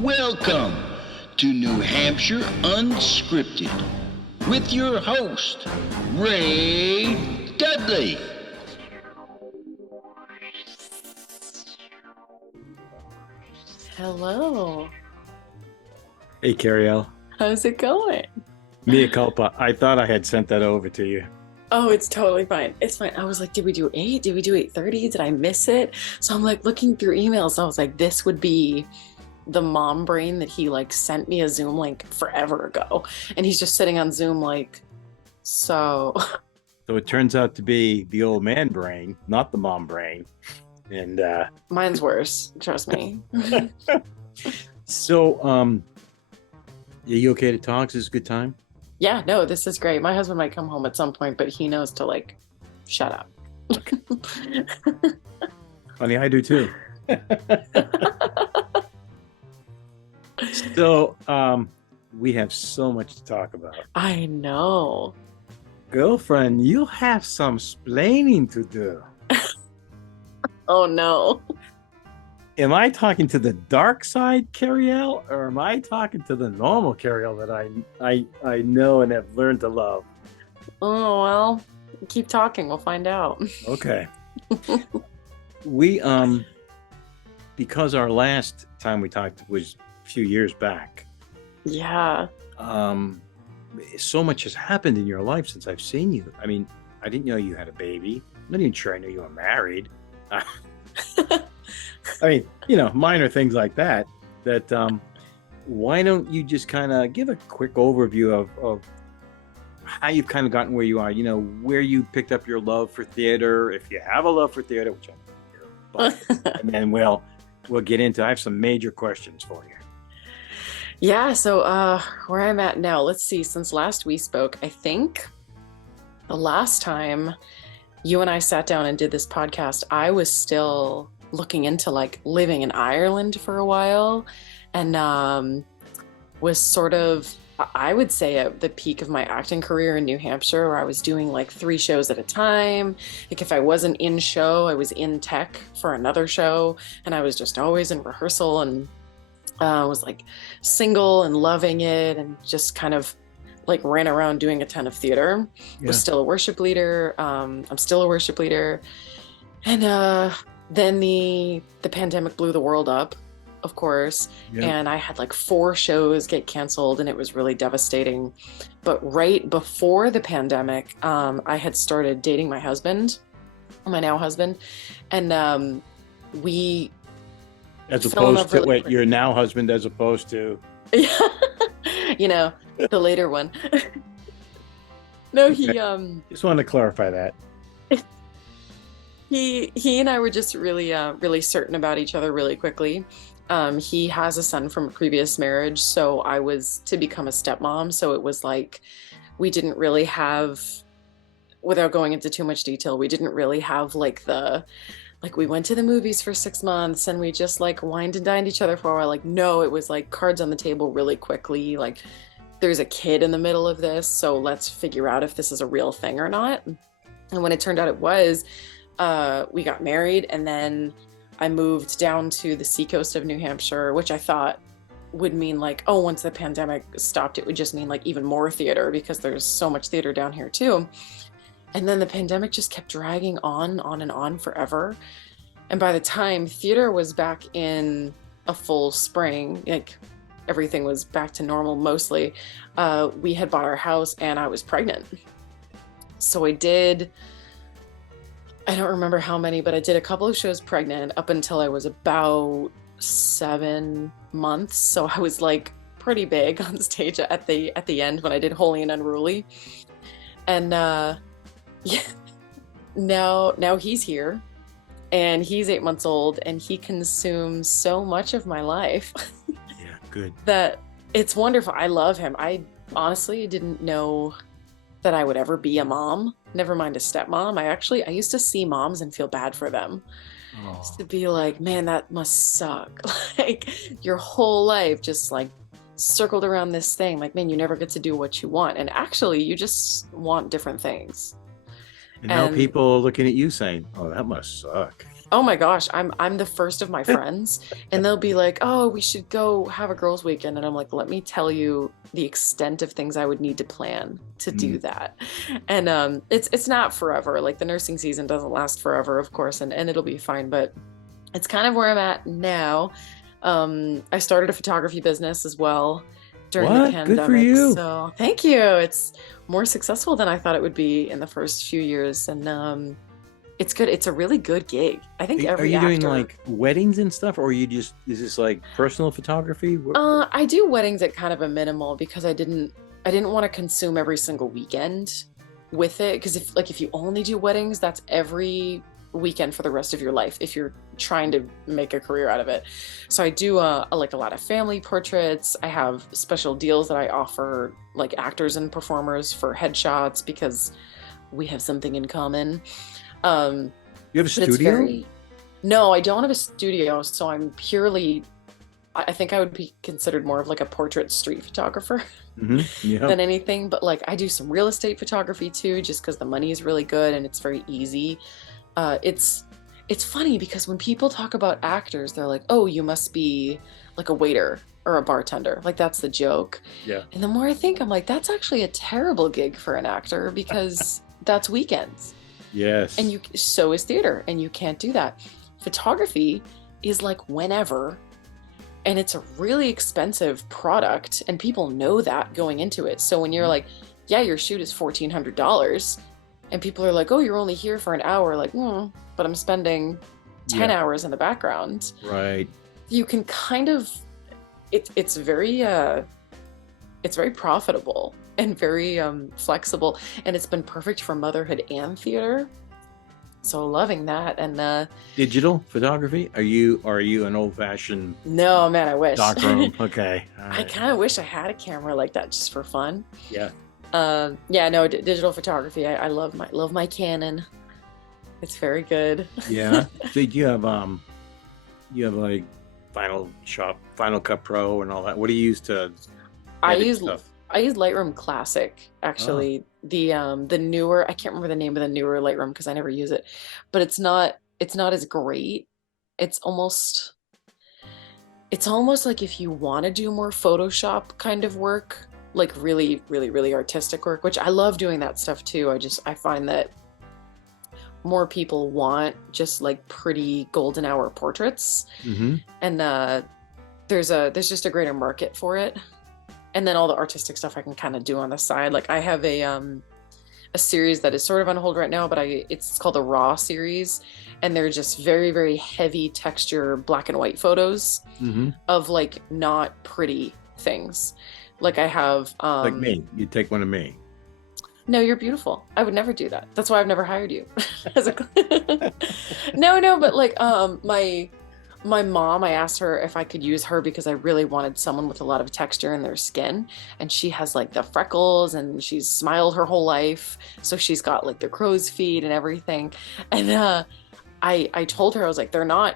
Welcome to New Hampshire Unscripted with your host, Ray Dudley. Hello. Hey, Karielle. How's it going? Mea culpa. I thought I had sent that over to you. Oh, it's totally fine. It's fine. I was like, did we do 8? Did we do 8:30? Did I miss it? So I'm like looking through emails. I was like, this would be the mom brain that he like sent me a Zoom link forever ago. And he's just sitting on Zoom like, so. So it turns out to be the old man brain, not the mom brain. And Mine's worse, trust me. so are you okay to talk? Is this a good time? Yeah, no, this is great. My husband might come home at some point, but he knows to like shut up. Okay. Funny, I do too. So we have so much to talk about. I know. Girlfriend, you'll have some splaining to do. Oh no. Am I talking to the dark side Karielle, or am I talking to the normal Karielle that I know and have learned to love? Oh well, keep talking. We'll find out. Okay. We because our last time we talked was a few years back. Yeah. So much has happened in your life since I've seen you. I mean, I didn't know you had a baby. I'm not even sure I knew you were married. I mean, minor things like that. Why don't you just kind of give a quick overview of how you've kind of gotten where you are, where you picked up your love for theater, if you have a love for theater, which I do, and then we'll get into, I have some major questions for you. Yeah, so where I'm at now, let's see, since last we spoke, I think the last time you and I sat down and did this podcast, I was still looking into like living in Ireland for a while, and was sort of, I would say, at the peak of my acting career in New Hampshire, where I was doing like 3 shows at a time. Like if I wasn't in show, I was in tech for another show, and I was just always in rehearsal, and was like single and loving it, and just kind of like ran around doing a ton of theater. Yeah. Was still a worship leader. I'm still a worship leader. And then the pandemic blew the world up, of course. Yeah. And I had like 4 shows get canceled, and it was really devastating. But right before the pandemic, I had started dating my husband, my now husband. And we As fell in love opposed to, really wait, your now husband as opposed to? Yeah, the later one. No, Okay. he Just wanted to clarify that. he and I were just really really certain about each other really quickly. He has a son from a previous marriage, so I was to become a stepmom. So it was like we didn't really have, without going into too much detail, we didn't really have like we went to the movies for 6 months and we just like wined and dined each other for a while. Like, no, it was like cards on the table really quickly. Like, there's a kid in the middle of this, so let's figure out if this is a real thing or not. And when it turned out it was, we got married, and then I moved down to the seacoast of New Hampshire, which I thought would mean like, oh, once the pandemic stopped, it would just mean like even more theater, because there's so much theater down here too. And then the pandemic just kept dragging on and on forever. And by the time theater was back in a full spring, like everything was back to normal mostly, we had bought our house and I was pregnant. So I don't remember how many, but I did a couple of shows pregnant up until I was about 7 months. So I was like pretty big on stage at the end when I did Holy and Unruly. And yeah, now he's here, and he's 8 months old, and he consumes so much of my life. Yeah, good. That it's wonderful. I love him. I honestly didn't know that I would ever be a mom, never mind a stepmom. I used to see moms and feel bad for them. Oh. Just to be like, man, that must suck. Like your whole life just like circled around this thing. Like, man, you never get to do what you want. And actually you just want different things. And now people are looking at you saying, oh, that must suck. Oh my gosh, I'm the first of my friends, and they'll be like, "Oh, we should go have a girls' weekend," and I'm like, "Let me tell you the extent of things I would need to plan to do Mm. that." And it's not forever. Like the nursing season doesn't last forever, of course, and it'll be fine. But it's kind of where I'm at now. I started a photography business as well during the What? Good for pandemic. you. So thank you. It's more successful than I thought it would be in the first few years, and it's good. It's a really good gig. I think Are every you doing actor. like weddings and stuff, or is this like personal photography? I do weddings at kind of a minimal because I didn't want to consume every single weekend with it, because if you only do weddings, that's every weekend for the rest of your life if you're trying to make a career out of it. So I do like a lot of family portraits. I have special deals that I offer like actors and performers for headshots because we have something in common. You have a But it's studio? very No, I don't have a studio, so I'm purely I think I would be considered more of like a portrait street photographer Yeah. than anything. But like I do some real estate photography too, just because the money is really good and it's very easy. It's funny because when people talk about actors, they're like, "Oh, you must be like a waiter or a bartender." Like that's the joke. Yeah. And the more I think, I'm like, that's actually a terrible gig for an actor because that's weekends. Yes. And so is theater, and you can't do that. Photography is like whenever, and it's a really expensive product, and people know that going into it. So when you're like, yeah, your shoot is $1,400, and people are like, oh, you're only here for an hour, like, but I'm spending 10 Yeah. hours in the background. Right. You can kind of, it's very profitable and very flexible, and it's been perfect for motherhood and theater. So loving that. And Digital photography? Are you an old-fashioned no, man, I wish. darkroom? Okay. All I right. kind of wish I had a camera like that just for fun. Yeah. Yeah, no, digital photography. I love my Canon. It's very good. Yeah. So you have like Final Cut Pro and all that. What do you use to I edit use stuff? I use Lightroom Classic, actually. The newer, I can't remember the name of the newer Lightroom because I never use it, but it's not as great. It's almost like if you want to do more Photoshop kind of work, like really, really, really artistic work, which I love doing that stuff too. I find that more people want just like pretty golden hour portraits, Mm-hmm. and there's just a greater market for it. And then all the artistic stuff I can kind of do on the side. Like I have a series that is sort of on hold right now, but it's called the Raw series, and they're just very, very heavy texture black and white photos Mm-hmm. of like not pretty things. Like I have Like me. You take one of me. no, you're beautiful. I would never do that. That's why I've never hired you. As a no, but like my mom, I asked her if I could use her because I really wanted someone with a lot of texture in their skin, and she has like the freckles and she's smiled her whole life, so she's got like the crow's feet and everything. And I told her, I was like, they're not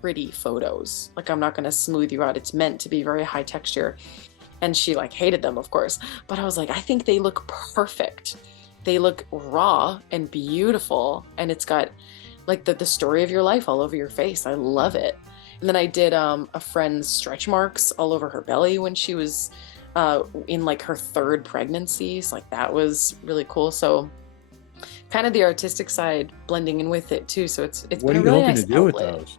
pretty photos. Like I'm not going to smooth you out. It's meant to be very high texture. And she like hated them, of course, but I was like, I think they look perfect. They look raw and beautiful, and it's got like the story of your life all over your face. I love it. And then I did a friend's stretch marks all over her belly when she was in like her third pregnancy. So like that was really cool. So kind of the artistic side blending in with it too. So it's What been are a you really hoping nice to do with outlet. those?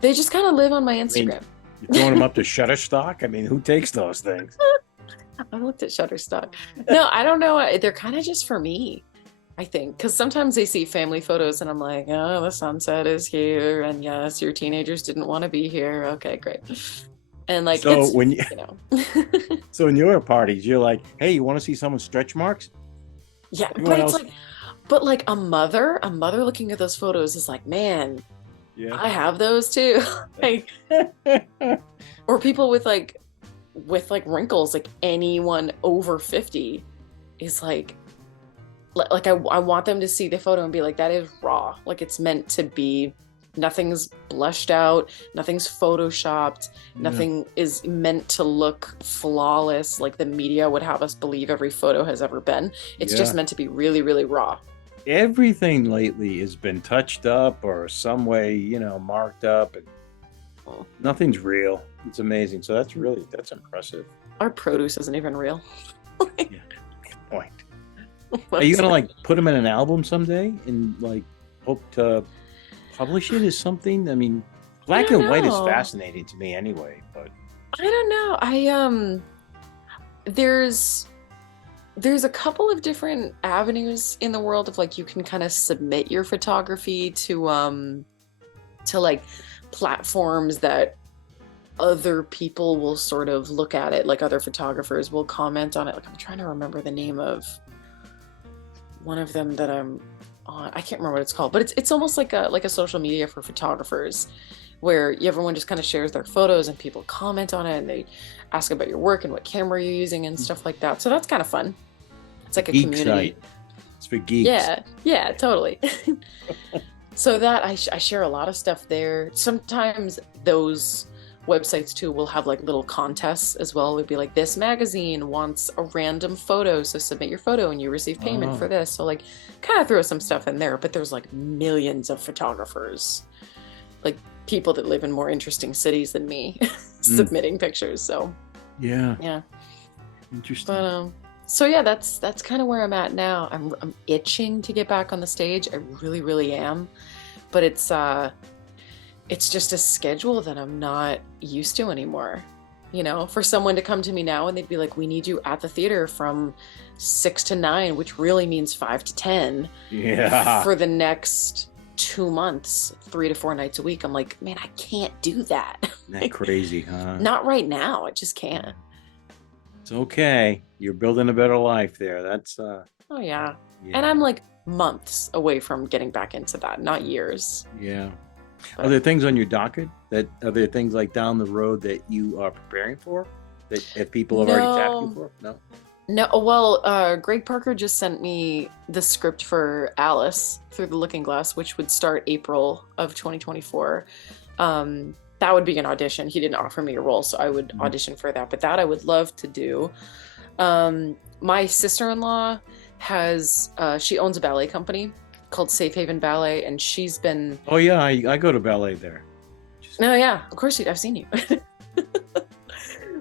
They just kind of live on my mean, Instagram. You're throwing them up to Shutterstock? I mean, who takes those things? I looked at Shutterstock. No, I don't know. They're kind of just for me, I think, because sometimes they see family photos and I'm like, oh, the sunset is here, and yes, your teenagers didn't want to be here. Okay, great. And like, So it's, when you you know, so in your parties, you're like, hey, you want to see someone's stretch marks? yeah, Everyone but it's else- like, but like a mother looking at those photos is like, man, Yeah. I have those too. Like, or people with like wrinkles, like anyone over 50 is like I want them to see the photo and be like, that is raw. Like it's meant to be. Nothing's blushed out, nothing's photoshopped, nothing is meant to look flawless like the media would have us believe every photo has ever been. It's just Yeah. meant to be really, really raw. everything lately has been touched up or some way, marked up, and nothing's real. It's amazing. So that's impressive. Our produce isn't even real. Yeah, good point. Are you gonna like put them in an album someday and like hope to publish it as something? I mean, black and white is fascinating to me anyway, but I don't know. There's a couple of different avenues in the world of like you can kind of submit your photography to like platforms that other people will sort of look at it, like other photographers will comment on it. Like I'm trying to remember the name of one of them that I'm on. I can't remember what it's called, but it's almost like a social media for photographers where everyone just kind of shares their photos and people comment on it and they ask about your work and what camera you're using and stuff like that. So that's kind of fun. It's like a geek community site. It's for geeks. Yeah, totally. So that I share a lot of stuff there. Sometimes those websites too will have like little contests as well. It would be like, this magazine wants a random photo, so submit your photo and you receive payment for this. So like kind of throw some stuff in there, but there's like millions of photographers, like people that live in more interesting cities than me submitting pictures. So yeah, interesting. But so yeah, that's kind of where I'm at now. I'm itching to get back on the stage. I really am, but it's just a schedule that I'm not used to anymore. For someone to come to me now and they'd be like, we need you at the theater from 6 to 9, which really means 5 to 10 for the next 2 months, 3 to 4 nights a week. I'm like, man, I can't do that. Isn't that crazy, huh? Not right now. I just can't. It's okay. You're building a better life there. That's oh yeah. And I'm like months away from getting back into that, not years. Yeah. Are there things on your docket are there things like down the road that you are preparing for that people have already tapped you for? No. Well, Greg Parker just sent me the script for Alice Through the Looking Glass, which would start April of 2024. That would be an audition. He didn't offer me a role, so I would audition for that. But that I would love to do. My sister-in-law she owns a ballet company called Safe Haven Ballet, and she's been... Oh yeah, I go to ballet there. No, yeah, of course I've seen you.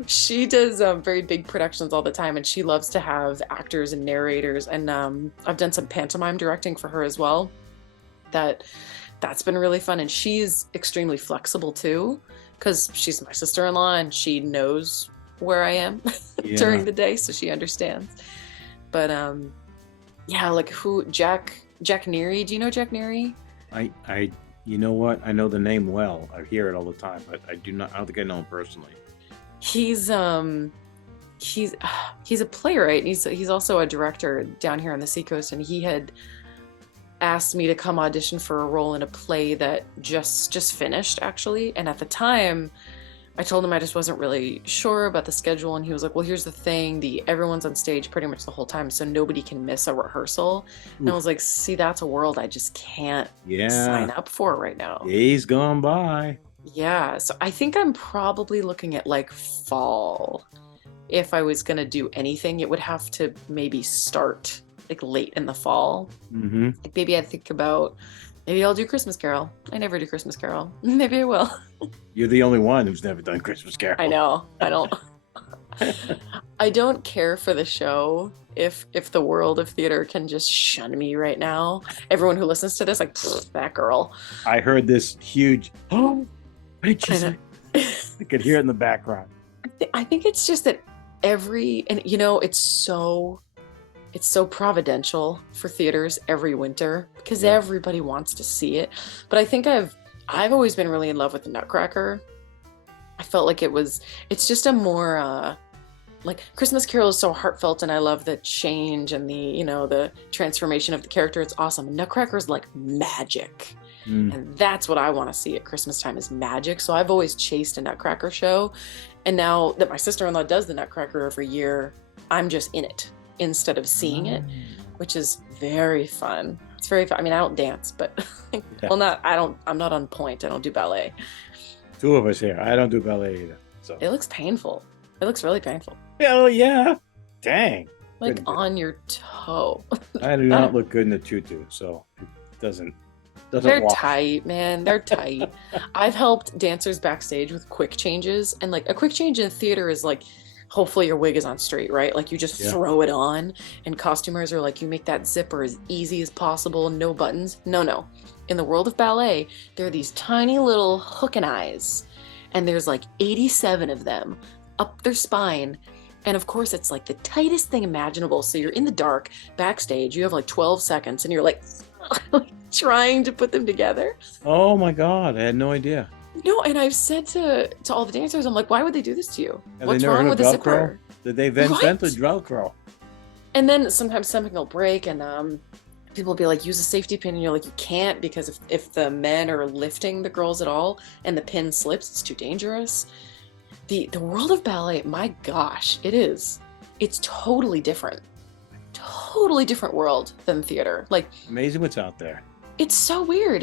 She does very big productions all the time, and she loves to have actors and narrators, and I've done some pantomime directing for her as well. That's been really fun, and she's extremely flexible too, because she's my sister-in-law and she knows where I am during the day, so she understands. But like Jack Neary. Do you know Jack Neary? I you know what? I know the name well. I hear it all the time, but I don't think I know him personally. He's a playwright, and he's also a director down here on the Seacoast, and he had asked me to come audition for a role in a play that just finished actually. And at the time I told him I just wasn't really sure about the schedule, and he was like, well, here's the thing, everyone's on stage pretty much the whole time, so nobody can miss a rehearsal. And I was like, see, that's a world I just can't sign up for right now. Days gone by. Yeah, so I think I'm probably looking at like fall. If I was gonna do anything, it would have to maybe start like late in the fall. Like maybe I'd think about, maybe I'll do Christmas Carol. I never do Christmas Carol. Maybe I will. You're the only one who's never done Christmas Carol. I know. I don't care for the show. If the world of theater can just shun me right now, everyone who listens to this, like, that girl. I heard this huge, what did you say? I could hear it in the background. I think it's just that it's so providential for theaters every winter because everybody wants to see it. But I think I've always been really in love with the Nutcracker. I felt like it's just a more like Christmas Carol is so heartfelt, and I love the change and the transformation of the character. It's awesome. Nutcracker is like magic. And that's what I want to see at Christmas time is magic. So I've always chased a Nutcracker show. And now that my sister-in-law does the Nutcracker every year, I'm just in it instead of seeing it, which is very fun. It's very fun. I mean, I don't dance, but I'm not on point. I don't do ballet. Two of us here. I don't do ballet either. So it looks painful. It looks really painful. Hell yeah. Dang. like Couldn't do. on your toe. I do not look good in a tutu, so it doesn't They're walk. tight, man. They're tight. I've helped dancers backstage with quick changes, and like a quick change in theater is like, hopefully your wig is on straight, right? Like you just throw it on, and costumers are like, you make that zipper as easy as possible, no buttons. No. In the world of ballet, there are these tiny little hook and eyes, and there's like 87 of them up their spine. And of course, it's like the tightest thing imaginable. So you're in the dark backstage, you have like 12 seconds, and you're like trying to put them together. Oh my God, I had no idea. No, and I've said to all the dancers, I'm like, why would they do this to you? Have What's they never wrong heard with of the Velcro? zipper? Did they invent the What? Velcro? And then sometimes something will break, and people will be like, use a safety pin, and you're like, you can't, because if the men are lifting the girls at all and the pin slips, it's too dangerous. The world of ballet, my gosh, it's totally different. Totally different world than theater. Like, Amazing what's out there. it's so weird.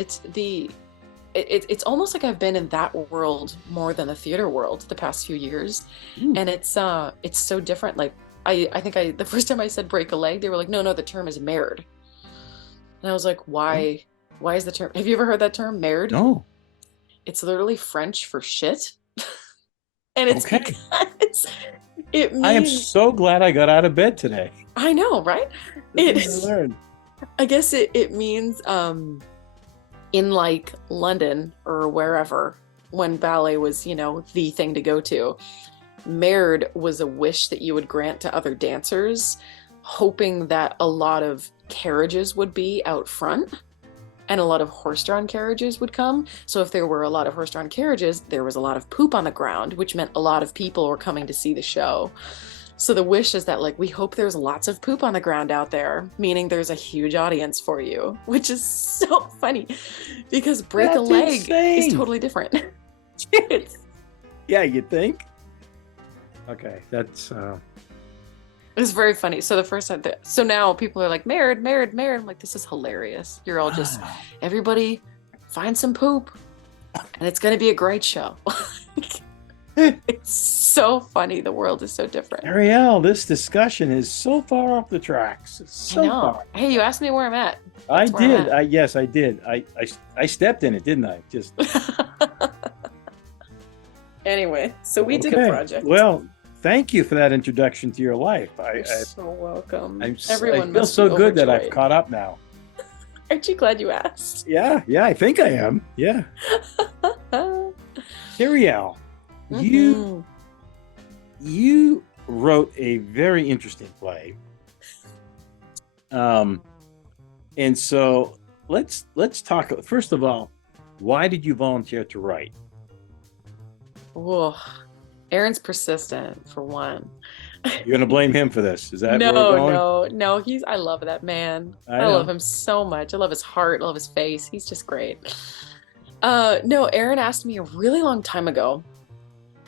It's almost like I've been in that world more than the theater world the past few years. Ooh. And it's so different. Like I think the first time I said break a leg, they were like, no, the term is married. And I was like, why is the term, have you ever heard that term, married? No. It's literally French for shit. And it's Okay. because it means, I am so glad I got out of bed today. I know, right? I guess it means in like London or wherever, when ballet was, the thing to go to, married was a wish that you would grant to other dancers, hoping that a lot of carriages would be out front and a lot of horse-drawn carriages would come. So if there were a lot of horse-drawn carriages, there was a lot of poop on the ground, which meant a lot of people were coming to see the show. So the wish is that, like, we hope there's lots of poop on the ground out there, meaning there's a huge audience for you, which is so funny because break a That's leg insane. is totally different. Yeah, you think? Okay, that's It's very funny. So the first time, so now people are like, married. I'm like, this is hilarious. You're all just, everybody find some poop and it's going to be a great show. It's so funny. The world is so different. Karielle, this discussion is so far off the tracks. So I know. far. Hey, you asked me where I'm at. I That's where I'm did. Yes, I did. I stepped in it, didn't I? Just Anyway, so we did a Okay. project. Well, thank you for that introduction to your life. You're so welcome. I Everyone feel must so be good that I've overjoyed. caught up now. Aren't you glad you asked? Yeah, I think I am. Yeah. Karielle, Mhm. you wrote a very interesting play. And so let's talk. First of all, why did you volunteer to write? Whoa. Aaron's persistent, for one. You're gonna blame him for this? Is that where we're going? No. I love that man. I I know. love him so much. I love his heart. I love his face. He's just great. No, Aaron asked me a really long time ago,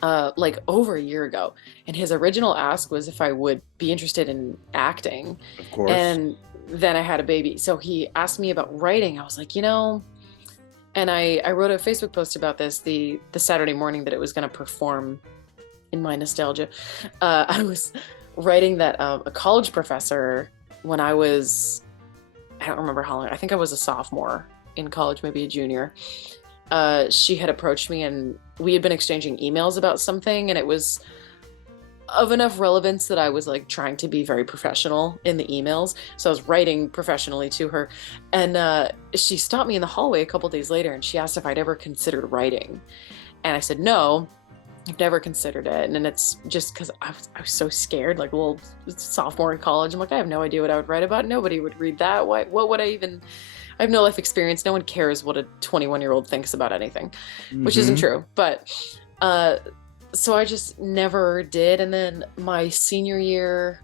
like over a year ago, and his original ask was if I would be interested in acting. Of course. And then I had a baby. So he asked me about writing. I was like, and I wrote a Facebook post about this the Saturday morning that it was going to perform in my nostalgia. I was writing that a college professor when I don't remember how long, I think I was a sophomore in college, maybe a junior. She had approached me and we had been exchanging emails about something, and it was of enough relevance that I was like trying to be very professional in the emails. So I was writing professionally to her, and she stopped me in the hallway a couple days later and she asked if I'd ever considered writing. And I said, no, I've never considered it. And then it's just because I was so scared, like a little sophomore in college. I'm like, I have no idea what I would write about. Nobody would read that. What would I have no life experience. No one cares what a 21-year-old thinks about anything, which isn't true. But so I just never did. And then my senior year,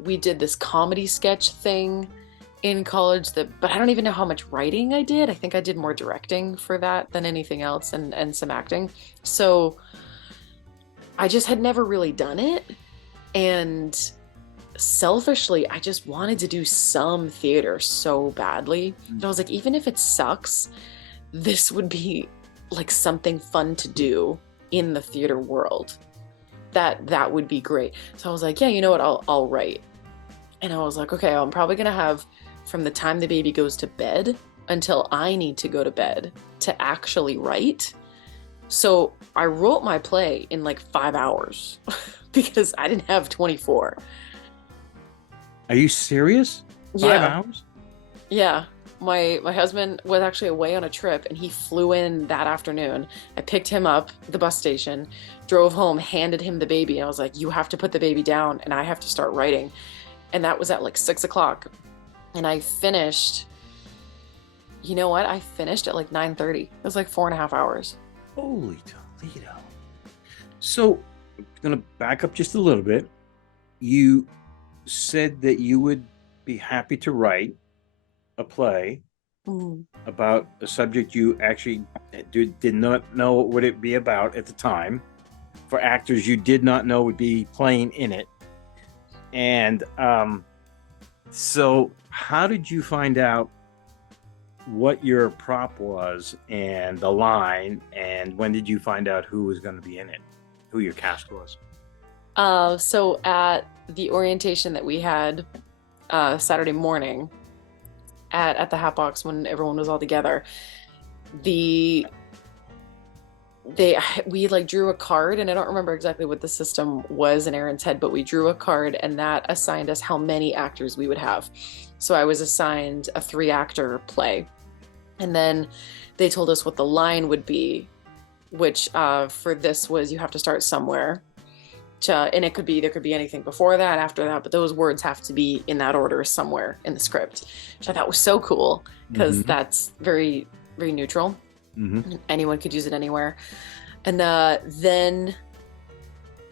we did this comedy sketch thing in college but I don't even know how much writing I did. I think I did more directing for that than anything else, and some acting. So I just had never really done it. And selfishly, I just wanted to do some theater so badly. And I was like, even if it sucks, this would be like something fun to do in the theater world. That would be great. So I was like, yeah, you know what? I'll write. And I was like, okay, I'm probably gonna have from the time the baby goes to bed until I need to go to bed to actually write. So I wrote my play in like 5 hours because I didn't have 24. Are you serious? 5 Yeah. hours? Yeah. My husband was actually away on a trip and he flew in that afternoon. I picked him up at the bus station, drove home, handed him the baby, and I was like, you have to put the baby down and I have to start writing. And that was at like 6 o'clock. And I finished, you know what? I finished at like 9:30. It was like 4.5 hours. Holy Toledo. So, I'm going to back up just a little bit. You said that you would be happy to write a play about a subject you actually did not know what would it be about at the time, for actors you did not know would be playing in it. And so how did you find out what your prop was and the line, and when did you find out who was going to be in it, who your cast was? So at the orientation that we had Saturday morning at the Hatbox when everyone was all together, we like drew a card, and I don't remember exactly what the system was in Aaron's head, but we drew a card and that assigned us how many actors we would have. So I was assigned a 3-actor play, and then they told us what the line would be, which for this was you have to start somewhere. And there could be anything before that, after that, but those words have to be in that order somewhere in the script, which I thought was so cool because that's very, very neutral. Anyone could use it anywhere. And then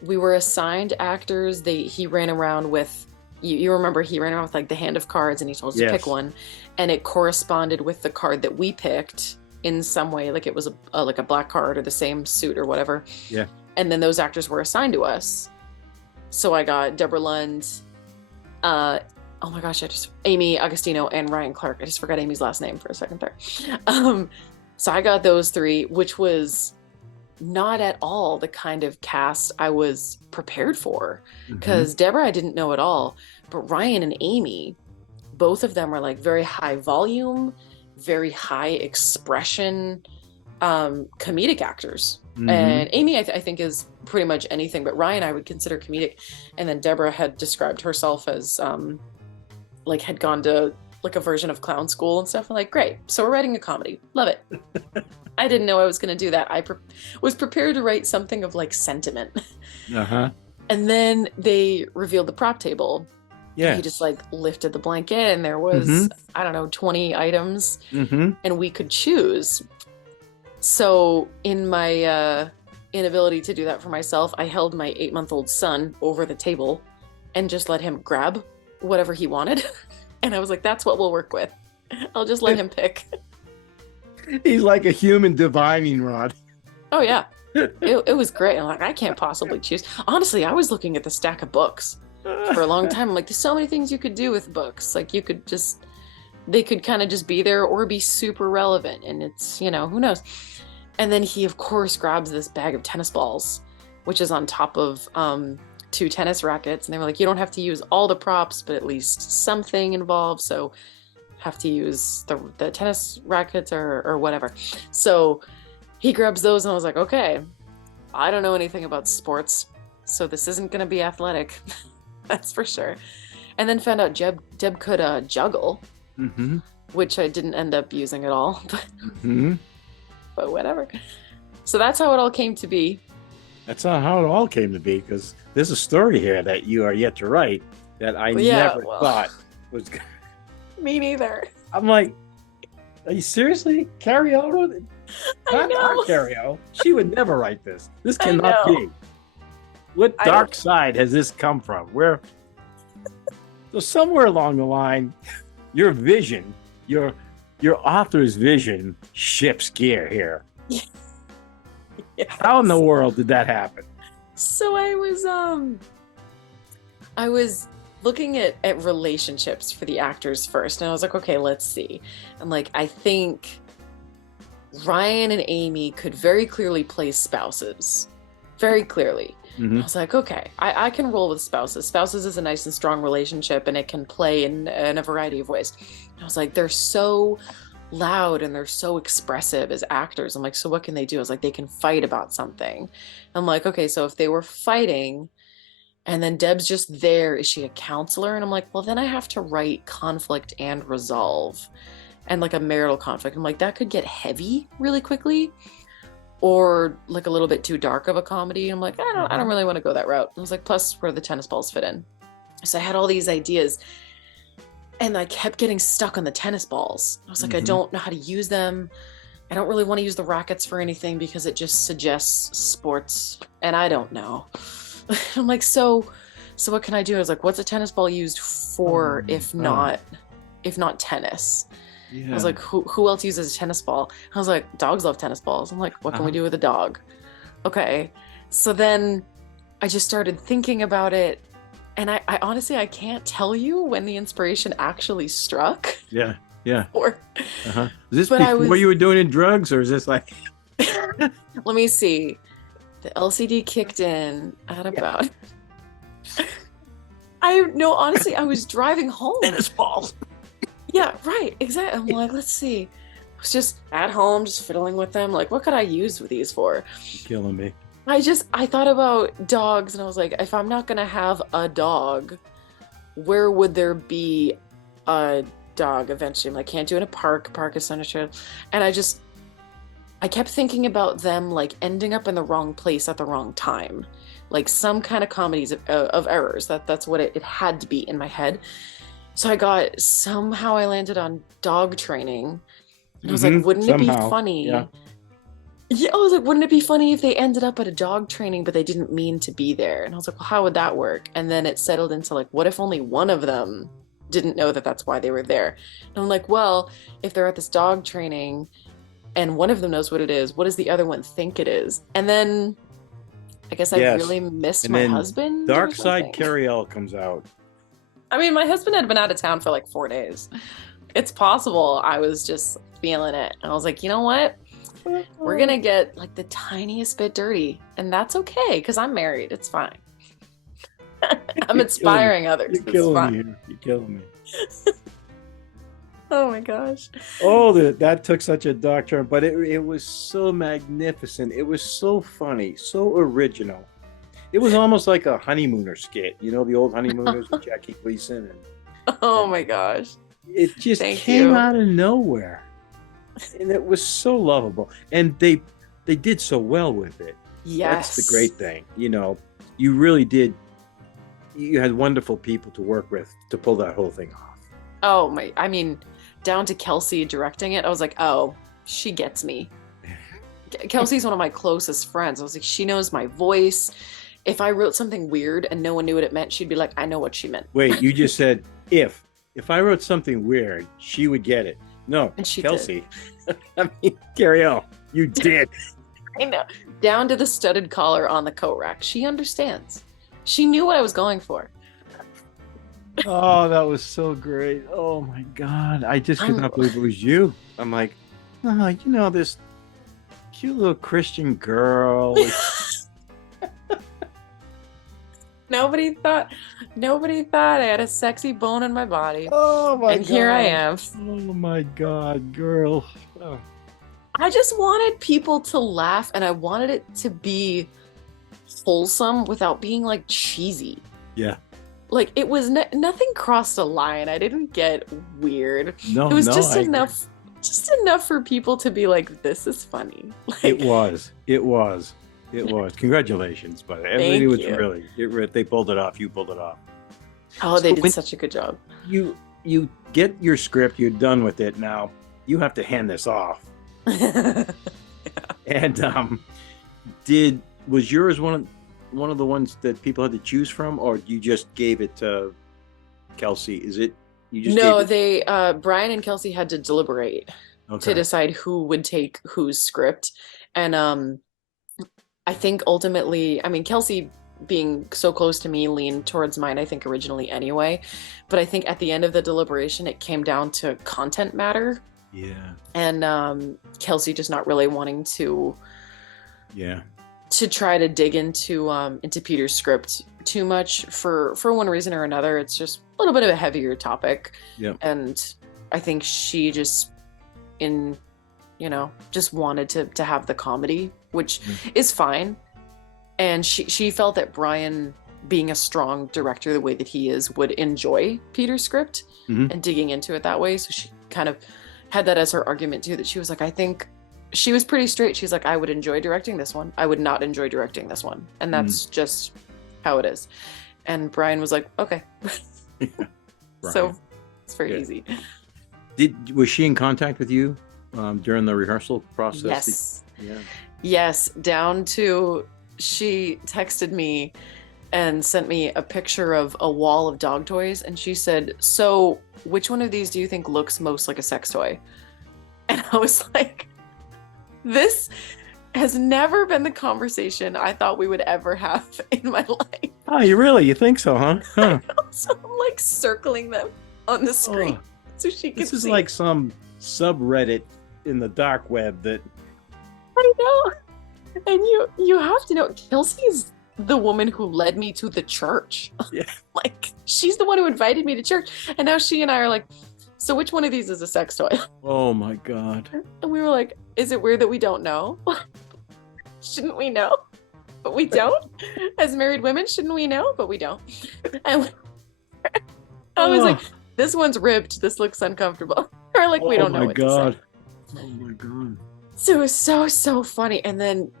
we were assigned actors. He ran around with, you remember, he ran around with like the hand of cards, and he told us to pick one, and it corresponded with the card that we picked in some way, like it was like a black card or the same suit or whatever. Yeah. And then those actors were assigned to us. So I got Deborah Lund, oh my gosh, Amy Agostino and Ryan Clark. I just forgot Amy's last name for a second there. So I got those 3, which was not at all the kind of cast I was prepared for, because Deborah I didn't know at all, but Ryan and Amy, both of them were like very high volume, very high expression, comedic actors. And Amy I think is pretty much anything, but Ryan I would consider comedic. And then Deborah had described herself as like had gone to like a version of clown school and stuff. I'm like, great, so we're writing a comedy, love it. I didn't know I was going to do that. I was prepared to write something of like sentiment. And then they revealed the prop table. Yeah, he just like lifted the blanket and there was I don't know, 20 items, and we could choose. So in my inability to do that for myself, I held my 8-month-old son over the table and just let him grab whatever he wanted. And I was like, that's what we'll work with. I'll just let him pick. He's like a human divining rod. Oh, yeah. It was great. I'm like, I can't possibly choose. Honestly, I was looking at the stack of books for a long time. I'm like, there's so many things you could do with books. Like they could kind of just be there or be super relevant. And it's, who knows? And then he, of course, grabs this bag of tennis balls, which is on top of 2 tennis rackets. And they were like, you don't have to use all the props, but at least something involved. So have to use the tennis rackets or whatever. So he grabs those and I was like, okay, I don't know anything about sports, so this isn't going to be athletic. That's for sure. And then found out Deb could juggle, which I didn't end up using at all. But whatever. So that's how it all came to be. That's not how it all came to be, because there's a story here that you are yet to write that I never thought was good. Me neither. I'm like, are you seriously? Karielle wrote it? I know. Karielle. She would never write this. This cannot be. What dark side has this come from? So somewhere along the line, your vision, your author's vision shifts gear here. Yes. How in the world did that happen? So I was looking at relationships for the actors first, and I was like, okay, let's see. I'm like, I think Ryan and Amy could very clearly play spouses. very clearly. Mm-hmm. I was like, okay, I can roll with spouses. Spouses is a nice and strong relationship, and it can play in a variety of ways. And I was like, they're so loud and they're so expressive as actors. I'm like, so what can they do? I was like, they can fight about something. I'm like, okay, so if they were fighting and then Deb's just there, is she a counselor? And I'm like, well, then I have to write conflict and resolve and like a marital conflict. I'm like, that could get heavy really quickly, or like a little bit too dark of a comedy. I'm like, I don't really want to go that route. I was like, plus where the tennis balls fit in. So I had all these ideas and I kept getting stuck on the tennis balls. I was like, I don't know how to use them. I don't really want to use the rackets for anything because it just suggests sports and I don't know. I'm like, so what can I do? I was like, what's a tennis ball used for if not tennis? Yeah. I was like, who else uses a tennis ball? I was like, dogs love tennis balls. I'm like, what can we do with a dog? Okay. So then I just started thinking about it. And I honestly, I can't tell you when the inspiration actually struck. Yeah. Yeah. Or, is this before you were doing in drugs, or is this like... Let me see. The LCD kicked in at about... honestly, I was driving home. Tennis balls. Yeah, right. Exactly. I'm like, let's see. I was just at home, just fiddling with them. Like, what could I use these for? You're killing me. I thought about dogs and I was like, if I'm not going to have a dog, where would there be a dog eventually? I'm like, can't do it in a park. Park is cemetery. And I kept thinking about them like ending up in the wrong place at the wrong time. Like some kind of comedies of errors. That's what it had to be in my head. So I landed on dog training. And I was like, wouldn't it be funny? Yeah, I was like, wouldn't it be funny if they ended up at a dog training, but they didn't mean to be there? And I was like, well, how would that work? And then it settled into like, what if only one of them didn't know that that's why they were there? And I'm like, well, if they're at this dog training and one of them knows what it is, what does the other one think it is? And then I guess I really missed my husband. Dark Side Karielle comes out. I mean, my husband had been out of town for like 4 days. It's possible I was just feeling it. And I was like, you know what? We're going to get like the tiniest bit dirty. And that's okay because I'm married. It's fine. I'm inspiring others. You're killing me. You're killing me. Oh my gosh. Oh, that took such a dark turn, but it was so magnificent. It was so funny, so original. It was almost like a honeymooner skit. You know, the old honeymooners with Jackie Gleason. Oh my gosh. It just came out of nowhere. And it was so lovable. And they did so well with it. Yes. That's the great thing. You know, you really did. You had wonderful people to work with to pull that whole thing off. Oh I mean, down to Kelsey directing it, I was like, oh, she gets me. Kelsey's one of my closest friends. I was like, she knows my voice. If I wrote something weird and no one knew what it meant, she'd be like, I know what she meant. Wait, you just said if I wrote something weird, she would get it. No, and she Kelsey. I mean, Karielle, you did. I know. Down to the studded collar on the coat rack. She understands. She knew what I was going for. Oh, that was so great. Oh my God. I just could not believe it was you. I'm like, oh, you know, this cute little Christian girl. Nobody thought I had a sexy bone in my body. Oh my God. And here I am. Oh my God, girl. Oh. I just wanted people to laugh and I wanted it to be wholesome without being like cheesy. Yeah. Like it was nothing crossed a line. I didn't get weird. No, it was just enough for people to be like, this is funny. Like, It was. Congratulations, but everybody was really, they pulled it off. You pulled it off. Oh, they did such a good job. You get your script, you're done with it. Now you have to hand this off. Yeah. And was yours one of the ones that people had to choose from, or you just gave it to Kelsey? Is it you just they Brian and Kelsey had to deliberate to decide who would take whose script. And I think ultimately, I mean, Kelsey being so close to me leaned towards mine, I think originally anyway, but I think at the end of the deliberation it came down to content matter. Yeah. And Kelsey just not really wanting to to try to dig into Peter's script too much for one reason or another. It's just a little bit of a heavier topic. Yep. And I think she just just wanted to have the comedy, which is fine. And she felt that Brian, being a strong director the way that he is, would enjoy Peter's script and digging into it that way. So she kind of had that as her argument too, that she was like, I think she was pretty straight. She's like, I would enjoy directing this one. I would not enjoy directing this one. And that's just how it is. And Brian was like, okay. So it's very easy. Was she in contact with you during the rehearsal process? Yes. Yes, down to she texted me and sent me a picture of a wall of dog toys, and she said, so which one of these do you think looks most like a sex toy? And I was like, this has never been the conversation I thought we would ever have in my life. Oh, you think so, huh? So I'm like circling them on the screen so she can see. This is like some subreddit in the dark web that... I know. And you have to know, Kelsey's the woman who led me to the church. Yeah. Like, she's the one who invited me to church. And now she and I are like, so which one of these is a sex toy? Oh my God. And we were like, is it weird that we don't know? Shouldn't we know? But we don't. As married women, shouldn't we know? But we don't. And I was like, this one's ribbed. This looks uncomfortable. Or like, we don't know what to say. Oh my God. So it was so funny. And then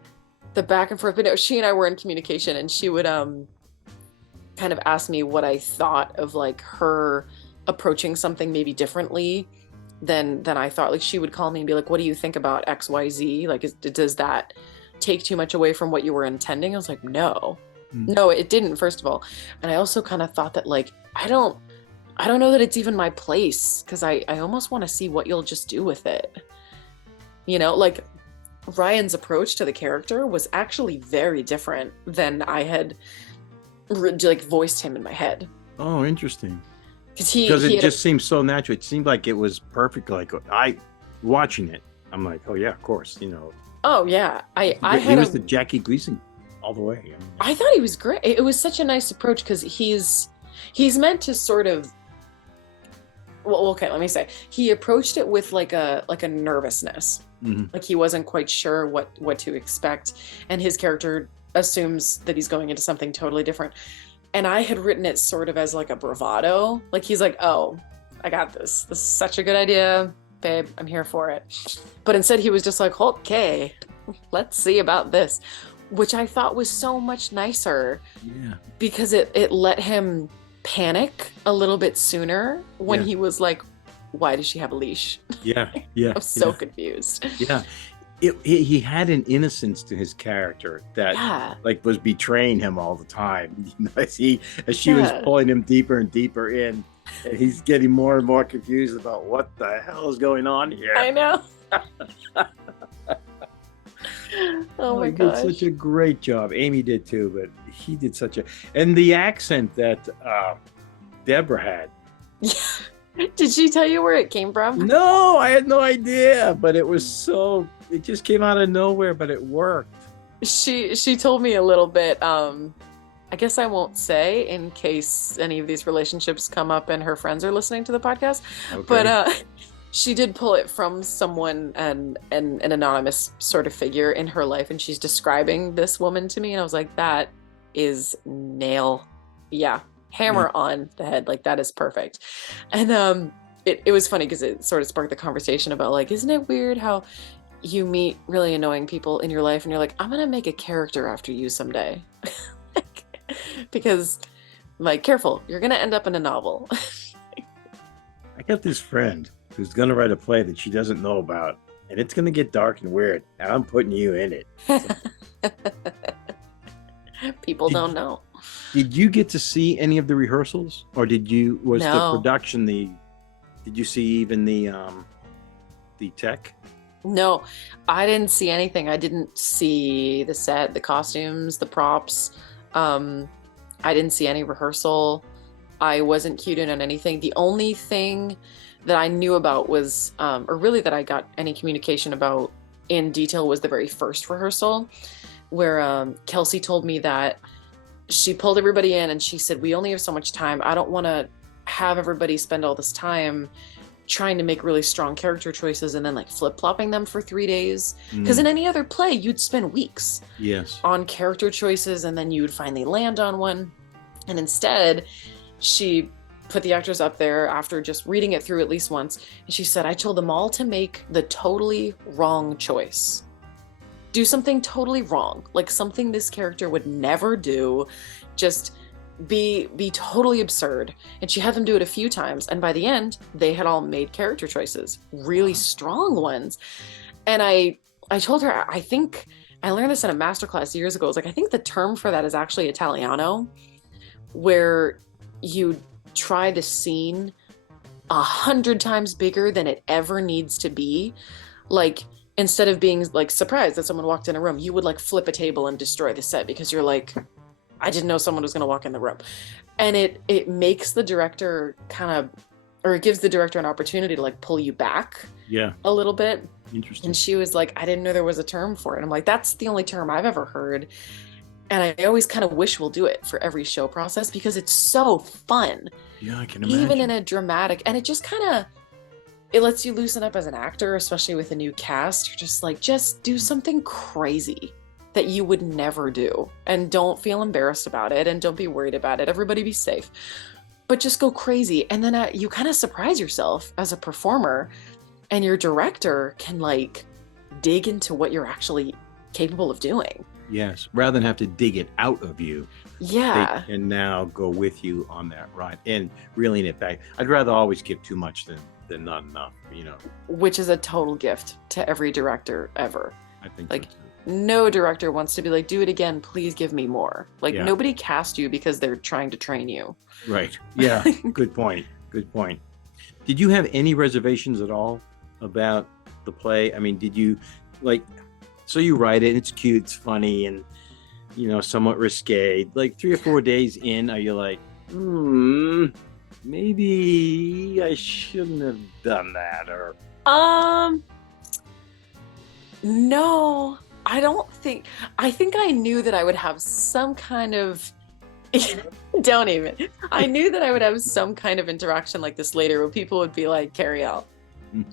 the back and forth, but no, she and I were in communication, and she would kind of ask me what I thought of like her approaching something maybe differently than I thought. Like, she would call me and be like, what do you think about XYZ? Like, does that take too much away from what you were intending? I was like, no, it didn't, first of all. And I also kind of thought that, like, I don't know that it's even my place, because I almost want to see what you'll just do with it. Like, Ryan's approach to the character was actually very different than I had voiced him in my head. Oh, interesting. Because it just seemed so natural. It seemed like it was perfect. Like, watching it, I'm like, oh yeah, of course, Oh yeah, he was the Jackie Gleason all the way. I thought he was great. It was such a nice approach, because he's meant to sort of. Well, okay, let me say, he approached it with like a nervousness. Like, he wasn't quite sure what to expect, and his character assumes that he's going into something totally different. And I had written it sort of as like a bravado. Like, he's like, oh, I got this. This is such a good idea, babe. I'm here for it. But instead he was just like, okay, let's see about this, which I thought was so much nicer. Yeah. Because it let him panic a little bit sooner when he was like, why does she have a leash? Yeah. I was so confused. Yeah. He had an innocence to his character that like was betraying him all the time. As she was pulling him deeper and deeper in, and he's getting more and more confused about what the hell is going on here. I know. Oh my gosh. He did such a great job. Amy did too, but he did and the accent that Deborah had. Did she tell you where it came from? No, I had no idea, but it just came out of nowhere, but it worked. She told me a little bit. I guess I won't say in case any of these relationships come up and her friends are listening to the podcast. Okay. But she did pull it from someone, and an anonymous sort of figure in her life, and she's describing this woman to me, and I was like, that is hammer on the head. Like, that is perfect. And it was funny because it sort of sparked the conversation about, like, isn't it weird how you meet really annoying people in your life and you're like, I'm gonna make a character after you someday. Because, like, careful, you're gonna end up in a novel. I got this friend who's gonna write a play that she doesn't know about, and it's gonna get dark and weird, and I'm putting you in it. People don't know. Did you get to see any of the rehearsals, or did you No. the production did you see even the tech? No, I didn't see anything. I didn't see the set, the costumes, the props. I didn't see any rehearsal. I wasn't cued in on anything. The only thing that I knew about was, or really that I got any communication about in detail, was the very first rehearsal, where Kelsey told me that she pulled everybody in and she said, we only have so much time. I don't want to have everybody spend all this time trying to make really strong character choices and then like flip-flopping them for 3 days. Because in any other play, you'd spend weeks on character choices and then you would finally land on one. And instead, she put the actors up there after just reading it through at least once. And she said, I told them all to make the totally wrong choice. Do something totally wrong, like something this character would never do, just be totally absurd. And she had them do it a few times, and by the end they had all made character choices, really strong ones. And I told her, I think I learned this in a masterclass years ago. It was like, I think the term for that is actually Italiano, where you try the scene 100 times bigger than it ever needs to be. Like, instead of being like surprised that someone walked in a room, you would like flip a table and destroy the set because you're like, I didn't know someone was going to walk in the room. And it makes the director it gives the director an opportunity to like pull you back a little bit. Interesting. And she was like, I didn't know there was a term for it. I'm like, that's the only term I've ever heard. And I always kind of wish we'll do it for every show process because it's so fun. Yeah, I can imagine. Even in a dramatic, and it just it lets you loosen up as an actor, especially with a new cast. You're just like, just do something crazy that you would never do. And don't feel embarrassed about it. And don't be worried about it. Everybody be safe. But just go crazy. And then you kind of surprise yourself as a performer. And your director can like dig into what you're actually capable of doing. Yes. Rather than have to dig it out of you. Yeah. They can now go with you on that ride and reeling it back. I'd rather always give too much than not enough, Which is a total gift to every director ever. I think like so too. No director wants to be like, do it again, please give me more. Like nobody cast you because they're trying to train you. Right. Yeah. Good point. Did you have any reservations at all about the play? I mean, did you so you write it, it's cute, it's funny, and somewhat risque. Like 3 or 4 days in, are you like, maybe I shouldn't have done that? Or no, I don't think. I think I knew that I would have some kind of don't even. I knew that I would have some kind of interaction like this later, where people would be like, Karielle,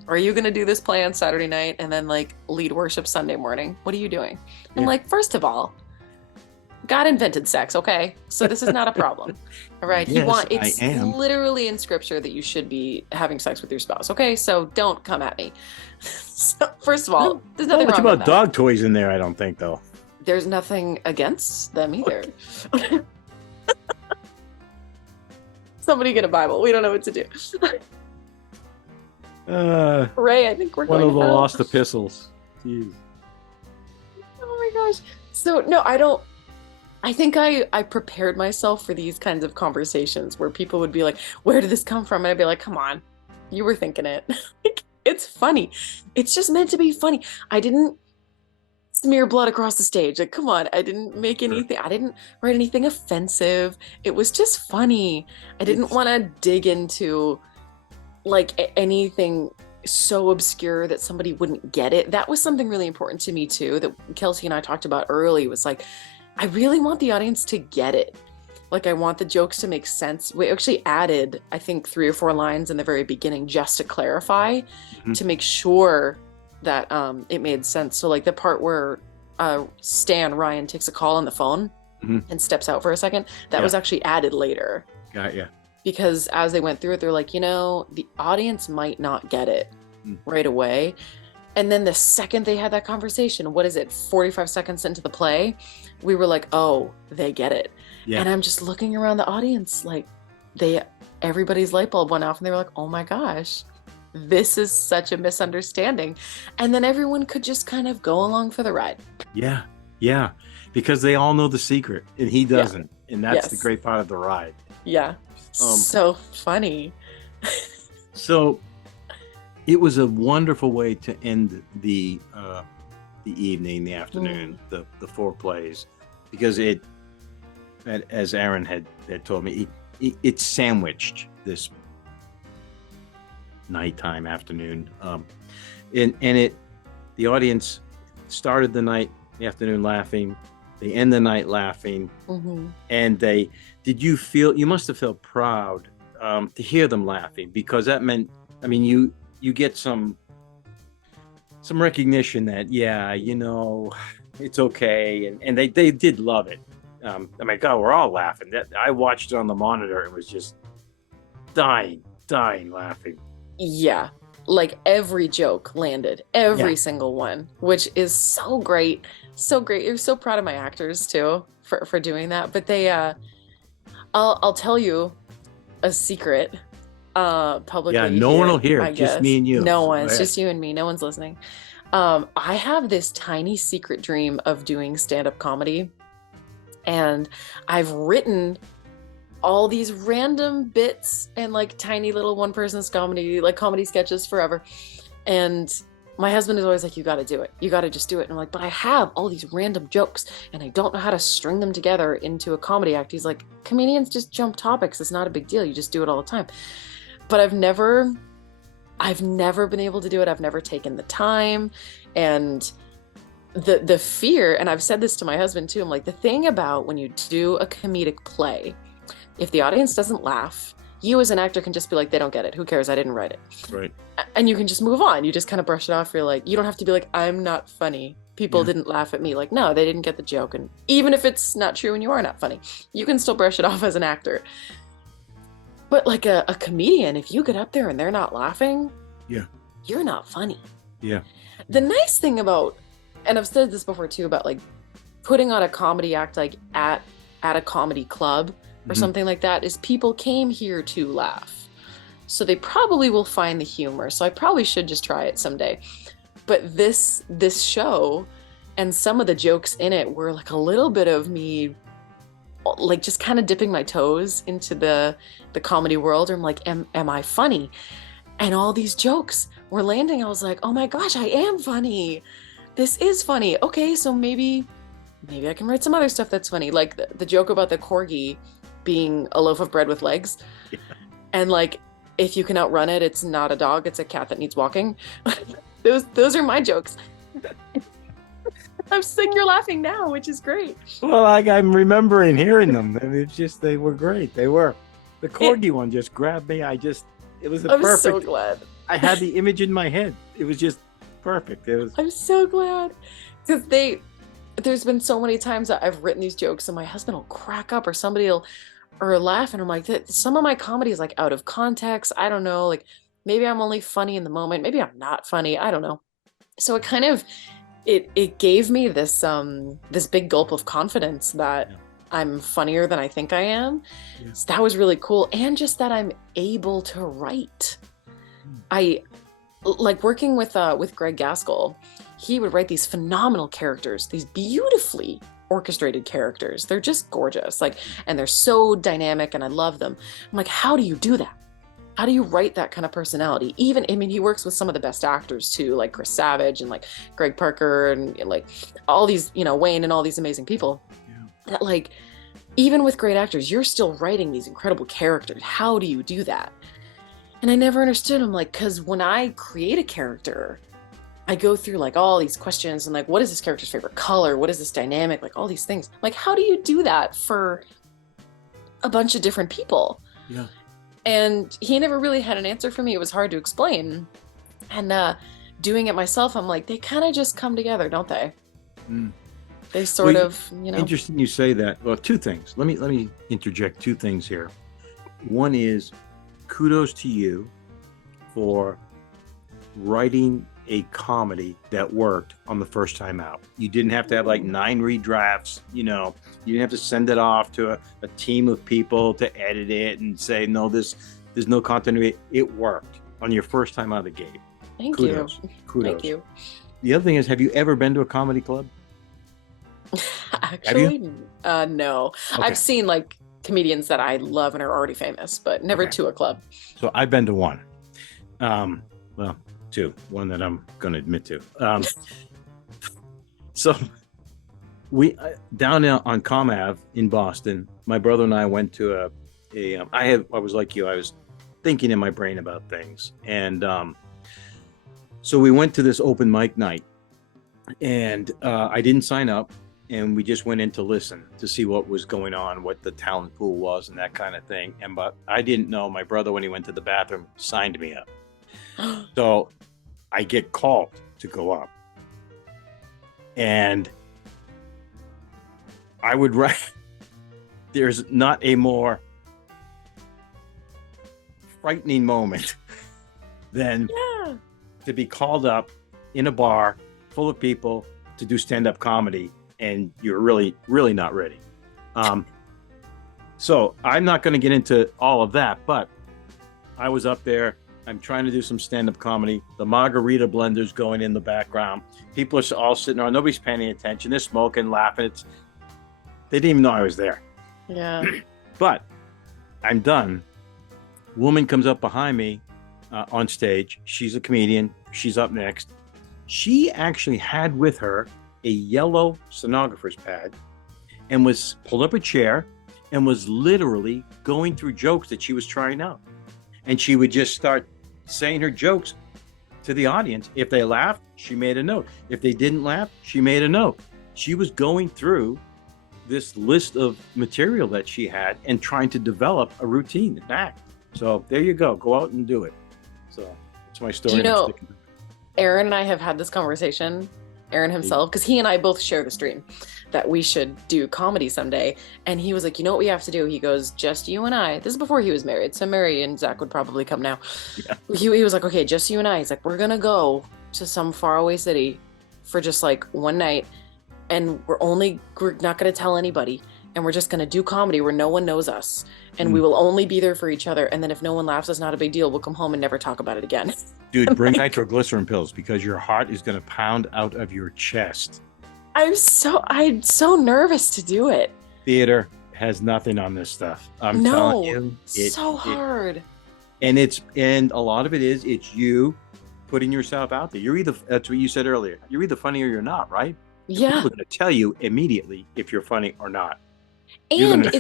are you going to do this play on Saturday night and then like lead worship Sunday morning? What are you doing? I'm like, first of all, God invented sex, okay? So this is not a problem. All right. Yes, it's literally in scripture that you should be having sex with your spouse. Okay. So don't come at me. So first of all, there's nothing much wrong about with dog toys in there, I don't think, though. There's nothing against them either. Somebody get a Bible. We don't know what to do. Ray, I think we're one going of the to hell. lost epistles. Jeez. Oh my gosh. So no, I don't. I think I prepared myself for these kinds of conversations where people would be like, where did this come from? And I'd be like, come on, you were thinking it. It's funny. It's just meant to be funny. I didn't smear blood across the stage. Like, come on. I didn't make anything. I didn't write anything offensive. It was just funny. I didn't want to dig into like anything so obscure that somebody wouldn't get it. That was something really important to me too, that Kelsey and I talked about early, was like, I really want the audience to get it. Like, I want the jokes to make sense. We actually added, I think, 3 or 4 lines in the very beginning just to clarify, to make sure that it made sense. So like the part where Ryan takes a call on the phone and steps out for a second, that was actually added later. Got ya. Because as they went through it, they're like, the audience might not get it right away. And then the second they had that conversation, 45 seconds into the play, we were like, oh, they get it. Yeah. And I'm just looking around the audience, like everybody's light bulb went off and they were like, oh my gosh, this is such a misunderstanding. And then everyone could just kind of go along for the ride. Yeah. Yeah. Because they all know the secret and he doesn't. Yeah. And that's the great part of the ride. Yeah. So funny. So it was a wonderful way to end the evening, the afternoon, the 4 plays, because as Aaron had told me, it sandwiched this nighttime afternoon, and the audience started the night the afternoon laughing. They end the night laughing. Mm-hmm. And you must have felt proud to hear them laughing, because that meant, I mean, you get some recognition that, yeah, it's okay. And they did love it. I mean, God, we're all laughing. I watched it on the monitor. It was just dying laughing. Yeah. Like every joke landed, every single one, which is so great. So great. You're so proud of my actors too for doing that. But they I'll tell you a secret publicly. Yeah, no one will hear it, I just guess. me and you. No So one. go It's ahead. just you and me. No one's listening. I have this tiny secret dream of doing stand-up comedy. And I've written all these random bits and like tiny little one-person's comedy, like comedy sketches forever. And my husband is always like, you got to do it. You got to just do it. And I'm like, but I have all these random jokes and I don't know how to string them together into a comedy act. He's like, comedians just jump topics. It's not a big deal. You just do it all the time. But I've never been able to do it. I've never taken the time. And the fear, and I've said this to my husband too, I'm like, the thing about when you do a comedic play, if the audience doesn't laugh, you as an actor can just be like, they don't get it. Who cares? I didn't write it. Right. And you can just move on. You just kind of brush it off. You're like, you don't have to be like, I'm not funny. People didn't laugh at me. Like, no, they didn't get the joke. And even if it's not true and you are not funny, you can still brush it off as an actor. But like a comedian, if you get up there and they're not laughing, you're not funny. Yeah. The nice thing about, and I've said this before too, about like putting on a comedy act like at a comedy club or something like that, is people came here to laugh. So they probably will find the humor. So I probably should just try it someday. But this show and some of the jokes in it were like a little bit of me like just kind of dipping my toes into the comedy world. Or I'm like, am I funny? And all these jokes were landing. I was like, oh my gosh, I am funny. This is funny. Okay, so maybe I can write some other stuff that's funny. Like the joke about the corgi being a loaf of bread with legs. Yeah. And like, if you can outrun it, it's not a dog, it's a cat that needs walking. Those are my jokes. I'm seeing you're laughing now, which is great. Well, I'm remembering hearing them. And it's just, they were great. They were. The corgi one just grabbed me. It was the perfect. I'm so glad. I had the image in my head. It was just perfect. I'm so glad. Because there's been so many times that I've written these jokes and my husband will crack up or somebody will laugh, and I'm like, some of my comedy is like out of context. I don't know. Like maybe I'm only funny in the moment. Maybe I'm not funny. I don't know. So it kind of, it gave me this big gulp of confidence that I'm funnier than I think I am. Yeah. So that was really cool. And just that I'm able to write. I like working with Greg Gaskell. He would write these phenomenal characters, these beautifully orchestrated characters. They're just gorgeous. Like, and they're so dynamic and I love them. I'm like, how do you do that? How do you write that kind of personality? Even, I mean, he works with some of the best actors too, like Chris Savage and like Greg Parker and like all these, Wayne and all these amazing people. Yeah. That like, even with great actors, you're still writing these incredible characters. How do you do that? And I never understood. I'm like, because when I create a character, I go through like all these questions and like, what is this character's favorite color? What is this dynamic? Like all these things. Like, how do you do that for a bunch of different people? Yeah. And he never really had an answer for me. It was hard to explain. And doing it myself, I'm like, they kind of just come together, don't they? Mm. They sort of. Interesting you say that. Well, two things. Let me interject two things here. One is kudos to you for writing a comedy that worked on the first time out. You didn't have to have like 9 redrafts, you didn't have to send it off to a team of people to edit it and say, no, there's no continuity. It worked on your first time out of the gate. Kudos. Thank you. The other thing is, have you ever been to a comedy club? Actually, no. Okay. I've seen like comedians that I love and are already famous, but never to a club. So I've been to one. Well, 2, one that I'm going to admit to. So we down on Comm Ave in Boston, my brother and I went to I was like you, I was thinking in my brain about things. And so we went to this open mic night And I didn't sign up, and we just went in to listen to see what was going on, what the talent pool was, and that kind of thing. But I didn't know. My brother, when he went to the bathroom, signed me up. So I get called to go up, and I would write. There's not a more frightening moment than to be called up in a bar full of people to do stand-up comedy, and you're really, really not ready. So I'm not going to get into all of that, but I was up there. I'm trying to do some stand-up comedy. The margarita blender's going in the background. People are all sitting around. Nobody's paying any attention. They're smoking, laughing. They didn't even know I was there. Yeah. But I'm done. Woman comes up behind me on stage. She's a comedian. She's up next. She actually had with her a yellow stenographer's pad and was pulled up a chair and was literally going through jokes that she was trying out. And she would just start saying her jokes to the audience. If they laughed, she made a note. If they didn't laugh, she made a note. She was going through this list of material that she had and trying to develop a routine, an act. So there you go. Go out and do it. So that's my story. Do you know, Aaron and I have had this conversation, Aaron himself, because he and I both share the stream that we should do comedy someday. And he was like, you know what we have to do? He goes, just you and I. This is before he was married. So Mary and Zach would probably come now. Yeah. He was like, okay, just you and I. He's like, we're going to go to some faraway city for just like one night. And we're not going to tell anybody. And we're just going to do comedy where no one knows us. And we will only be there for each other. And then if no one laughs, it's not a big deal. We'll come home and never talk about it again. Dude, bring nitroglycerin pills because your heart is going to pound out of your chest. I'm so nervous to do it. Theater has nothing on this stuff. I'm telling you. It's so hard. And a lot of it is, it's you putting yourself out there. That's what you said earlier. You're either funny or you're not, right? Yeah. People are going to tell you immediately if you're funny or not. And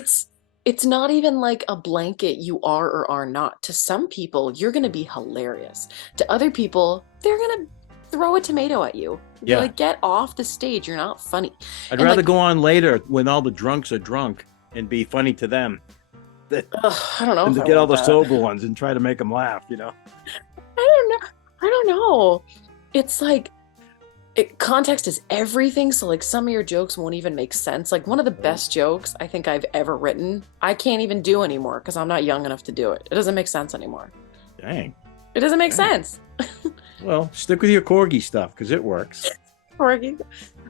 it's not even like a blanket you are or are not. To some people, you're going to be hilarious. To other people, they're going to throw a tomato at you. Yeah. Like, get off the stage. You're not funny. I'd rather go on later when all the drunks are drunk and be funny to them. I don't know. And to get all the sober ones and try to make them laugh, you know? I don't know. It's like, context is everything. So like some of your jokes won't even make sense. Like one of the best jokes I think I've ever written, I can't even do anymore because I'm not young enough to do it. It doesn't make sense anymore. Dang. It doesn't make sense. Well, stick with your corgi stuff because it works. Corgi.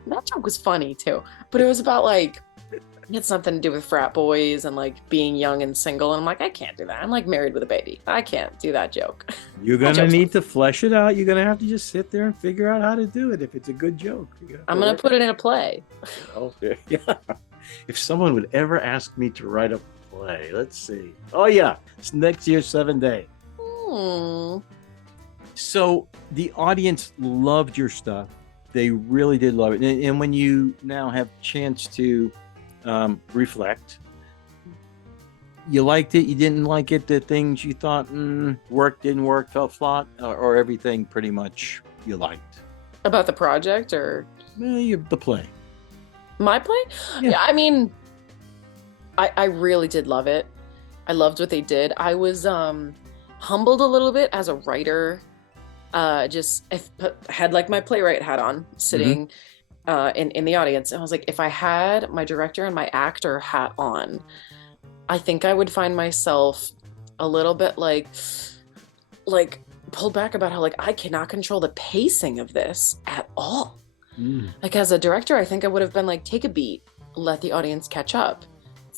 That joke was funny too. But it was about like, it had something to do with frat boys and like being young and single. And I'm like, I can't do that. I'm like married with a baby. I can't do that joke. You're going to need to flesh it out. You're going to have to just sit there and figure out how to do it if it's a good joke. I'm going to put it in a play. Okay. Yeah. If someone would ever ask me to write a play, let's see. Oh, yeah. It's next year's 7 Day. So the audience loved your stuff. They really did love it. And when you now have a chance to reflect, you liked it, you didn't like it, the things you thought worked, didn't work, felt flat, or everything pretty much you liked about the project? Or the play? My play? Yeah, I mean, I really did love it. I loved what they did. I was humbled a little bit as a writer. Just had like my playwright hat on, sitting in the audience. And I was like, if I had my director and my actor hat on, I think I would find myself a little bit like pulled back about how like I cannot control the pacing of this at all. Like as a director, I think I would have been like, take a beat, let the audience catch up.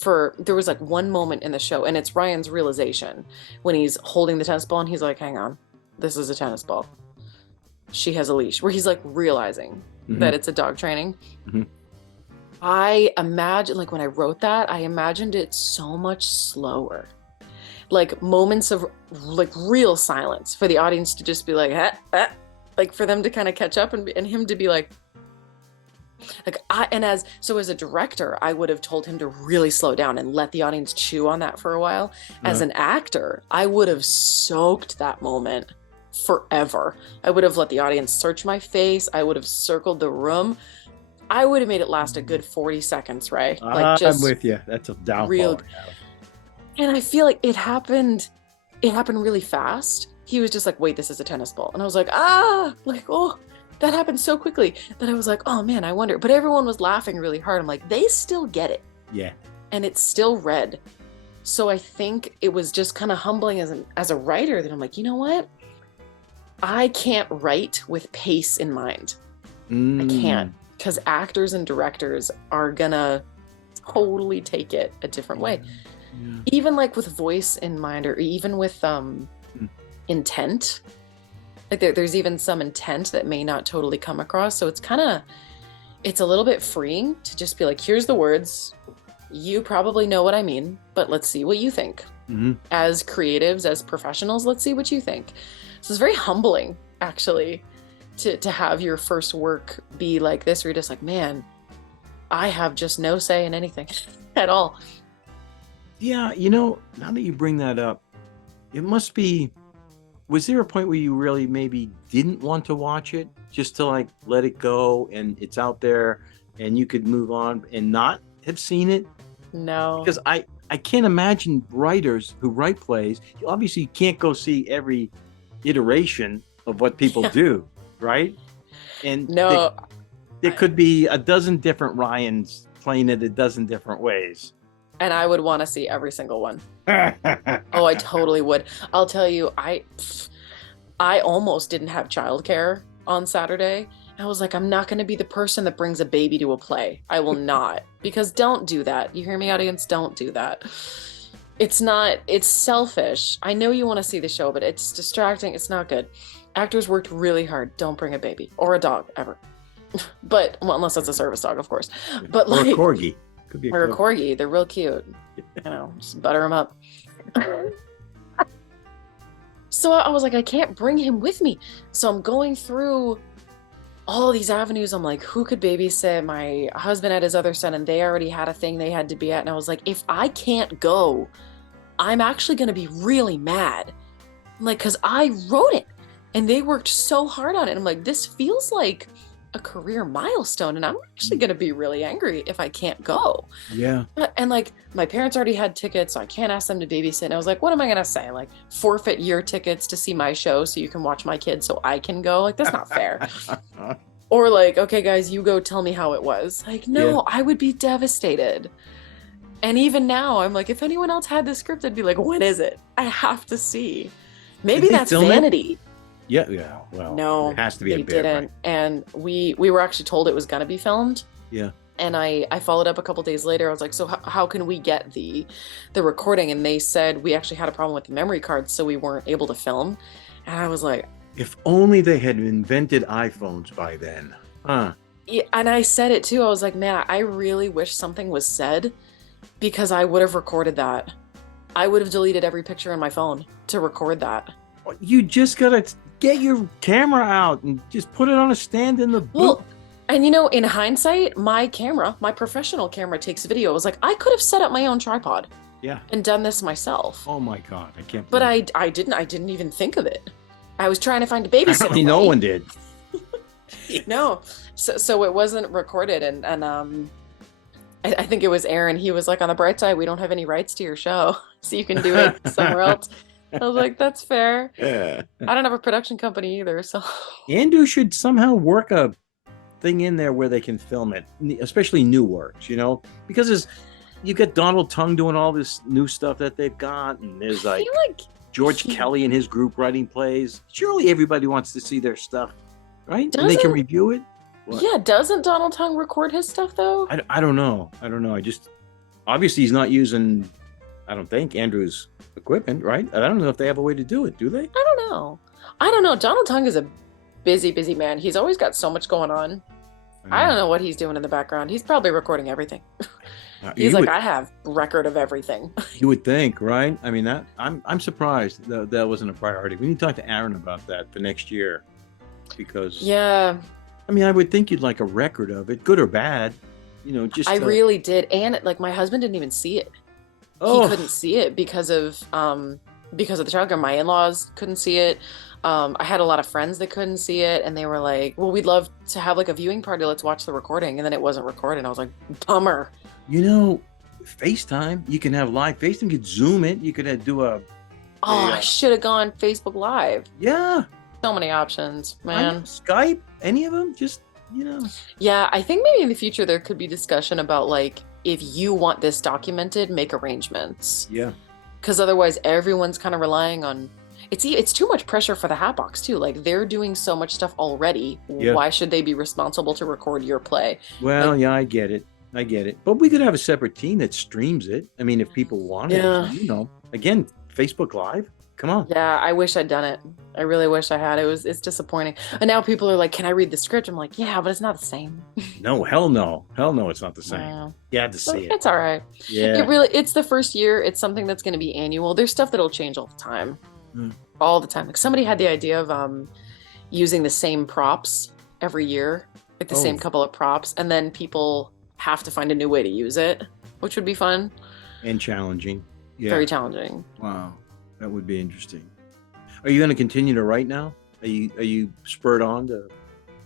There was like one moment in the show, and it's Ryan's realization when he's holding the tennis ball and he's like, hang on, this is a tennis ball. She has a leash, where he's like realizing that it's a dog training. I imagine, like when I wrote that, I imagined it so much slower. Like moments of like real silence for the audience to just be like, like for them to kind of catch up and him to be like as a director, I would have told him to really slow down and let the audience chew on that for a while. As an actor, I would have soaked that moment forever. I would have let the audience search my face. I would have circled the room. I would have made it last a good 40 seconds, Ray. Like, I'm just with you. That's a downfall. real. And I feel like it happened really fast. He was just like, wait, this is a tennis ball. And I was like, like, oh, that happened so quickly that I was like, oh man, I wonder. But everyone was laughing really hard. I'm like, they still get it. Yeah. And it's still read. So I think it was just kind of humbling as a writer that I'm like, you know what? I can't write with pace in mind. I can't, because actors and directors are gonna totally take it a different way. Yeah. Even like with voice in mind, or even with intent. Like there's even some intent that may not totally come across. So it's a little bit freeing to just be like, here's the words. You probably know what I mean, but let's see what you think. As creatives, as professionals, let's see what you think. So it's very humbling, actually, to have your first work be like this, where you're just like, man, I have just no say in anything at all. Yeah, now that you bring that up, it must be, was there a point where you really maybe didn't want to watch it, just to like let it go and it's out there and you could move on and not have seen it? No. Because I can't imagine writers who write plays, obviously you can't go see every iteration of what people do, right? And no, there could be a dozen different Ryans playing it a dozen different ways. And I would want to see every single one. Oh, I totally would. I'll tell you, I almost didn't have childcare on Saturday. I was like, I'm not going to be the person that brings a baby to a play. I will not. Because don't do that. You hear me, audience? Don't do that. It's selfish. I know you want to see the show, but it's distracting. It's not good. Actors worked really hard. Don't bring a baby or a dog ever. But, well, unless it's a service dog, of course. But or like, a corgi. Could be or a corgi. They're real cute. Just butter them up. So I was like, I can't bring him with me. So I'm going through all these avenues. I'm like, who could babysit? My husband had his other son and they already had a thing they had to be at. And I was like, if I can't go, I'm actually going to be really mad. I'm like, because I wrote it and they worked so hard on it. I'm like, this feels like a career milestone and I'm actually going to be really angry if I can't go. Yeah. And like, my parents already had tickets, so I can't ask them to babysit. And I was like, what am I going to say? Like, forfeit your tickets to see my show so you can watch my kids so I can go? Like, that's not fair. Or like, okay, guys, you go tell me how it was. Like, no, I would be devastated. And even now, I'm like, if anyone else had this script, I'd be like, when is it? I have to see. Maybe that's vanity. Yeah. Well, no, it has to be they a bit, didn't. right? And we were actually told it was going to be filmed. Yeah. And I followed up a couple days later. I was like, so how can we get the recording? And they said we actually had a problem with the memory cards, so we weren't able to film. And I was like, if only they had invented iPhones by then. Huh. Yeah, and I said it too. I was like, man, I really wish something was said, because I would have recorded that. I would have deleted every picture on my phone to record that. You just gotta get your camera out and just put it on a stand in the booth. Well, and in hindsight, my professional camera takes video. I was like, I could have set up my own tripod. Yeah. And done this myself. Oh my God, I can't. But I didn't even think of it. I was trying to find a babysitter. Apparently no one did. No. So it wasn't recorded. And I think it was Aaron. He was like, on the bright side, we don't have any rights to your show, so you can do it somewhere else. I was like, that's fair. Yeah. I don't have a production company either, so. Andrew should somehow work a thing in there where they can film it, especially new works, because you got Donald Tongue doing all this new stuff that they've got, and there's like George Kelly and his group writing plays. Surely everybody wants to see their stuff, right? And they can review it. What? Yeah, doesn't Donald Tongue record his stuff though? I don't know. Obviously he's not using, I don't think, Andrew's equipment, right? I don't know if they have a way to do it. Do they? I don't know. Donald Tongue is a busy man. He's always got so much going on. I don't know what he's doing in the background. He's probably recording everything. He's like, I have record of everything. You would think, right? I mean, I'm surprised that wasn't a priority. We need to talk to Aaron about that for next year, because I mean, I would think you'd like a record of it, good or bad. I really did, and like my husband didn't even see it. He couldn't see it because of the childcare. My in-laws couldn't see it. I had a lot of friends that couldn't see it, and they were like, well, we'd love to have like a viewing party. Let's watch the recording. And then it wasn't recorded. I was like, bummer. You know, FaceTime, you can have live FaceTime. You could Zoom it. You could do I should have gone Facebook Live. Yeah. So many options, man. Skype, any of them? Just, Yeah, I think maybe in the future there could be discussion about like, if you want this documented, make arrangements. Yeah. Because otherwise everyone's kind of relying on, it's too much pressure for the Hatbox too. Like they're doing so much stuff already. Yeah. Why should they be responsible to record your play? Well, Like, yeah, I get it. But we could have a separate team that streams it. I mean, if people want it, again, Facebook Live. Come on. Yeah, I wish I'd done it. I really wish I had. It's disappointing. And now people are like, "Can I read the script?" I'm like, "Yeah, but it's not the same." No, hell no. Hell no, it's not the same. Yeah. You had to see it. It's all right. Yeah. It's the first year. It's something that's going to be annual. There's stuff that'll change all the time. All the time. Like somebody had the idea of using the same props every year, like the same couple of props, and then people have to find a new way to use it, which would be fun. And challenging. Yeah. Very challenging. Wow. That would be interesting. Are you going to continue to write now? Are you spurred on to?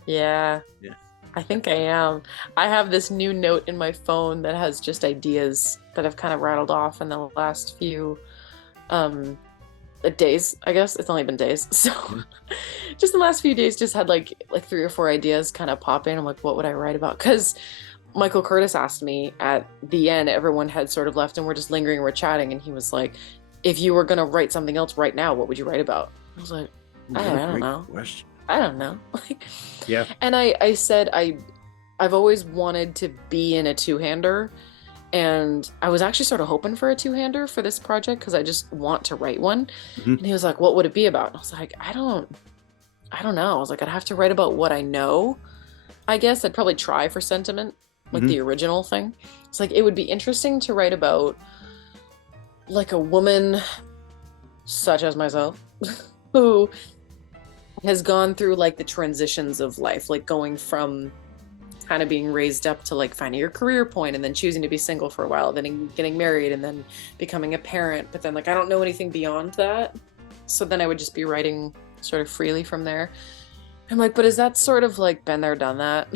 Yeah. Yeah. I think I am. I have this new note in my phone that has just ideas that I've kind of rattled off in the last few days. I guess it's only been days. So just the last few days just had like 3 or 4 ideas kind of pop in. I'm like, what would I write about? Because Michael Curtis asked me at the end, everyone had sort of left and we're just lingering, we're chatting, and he was like, if you were going to write something else right now, what would you write about? I was like, I don't know. Question. I don't know. Yeah. And I said, I've always wanted to be in a two-hander, and I was actually sort of hoping for a two-hander for this project because I just want to write one. Mm-hmm. And he was like, what would it be about? And I was like, I don't know. I was like, I'd have to write about what I know. I guess I'd probably try for sentiment, like the original thing. It's like, it would be interesting to write about like a woman such as myself who has gone through like the transitions of life, like going from kind of being raised up to like finding your career point and then choosing to be single for a while, then getting married and then becoming a parent. But then like, I don't know anything beyond that. So then I would just be writing sort of freely from there. I'm like, but is that sort of like been there, done that?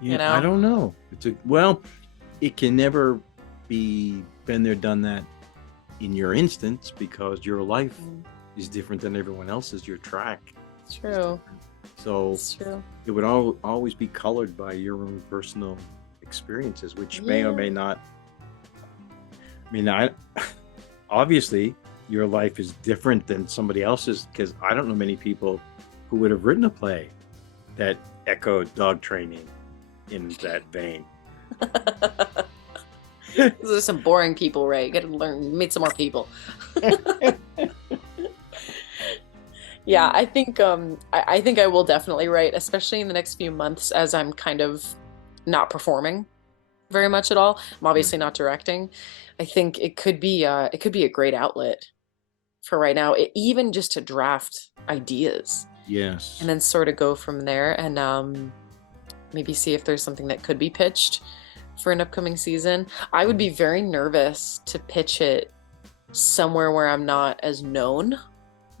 Yeah, you know? I don't know. It can never be been there, done that in your instance because your life is different than everyone else's. Your track. It's true. So it's true. It would always be colored by your own personal experiences, which may or may not. I mean, obviously your life is different than somebody else's because I don't know many people who would have written a play that echoed dog training in that vein. Those are some boring people, Ray. You gotta meet some more people. Yeah, I think I will definitely write, especially in the next few months as I'm kind of not performing very much at all. I'm obviously not directing. I think it could be a great outlet for right now, even just to draft ideas. Yes. And then sort of go from there and maybe see if there's something that could be pitched for an upcoming season. I would be very nervous to pitch it somewhere where I'm not as known.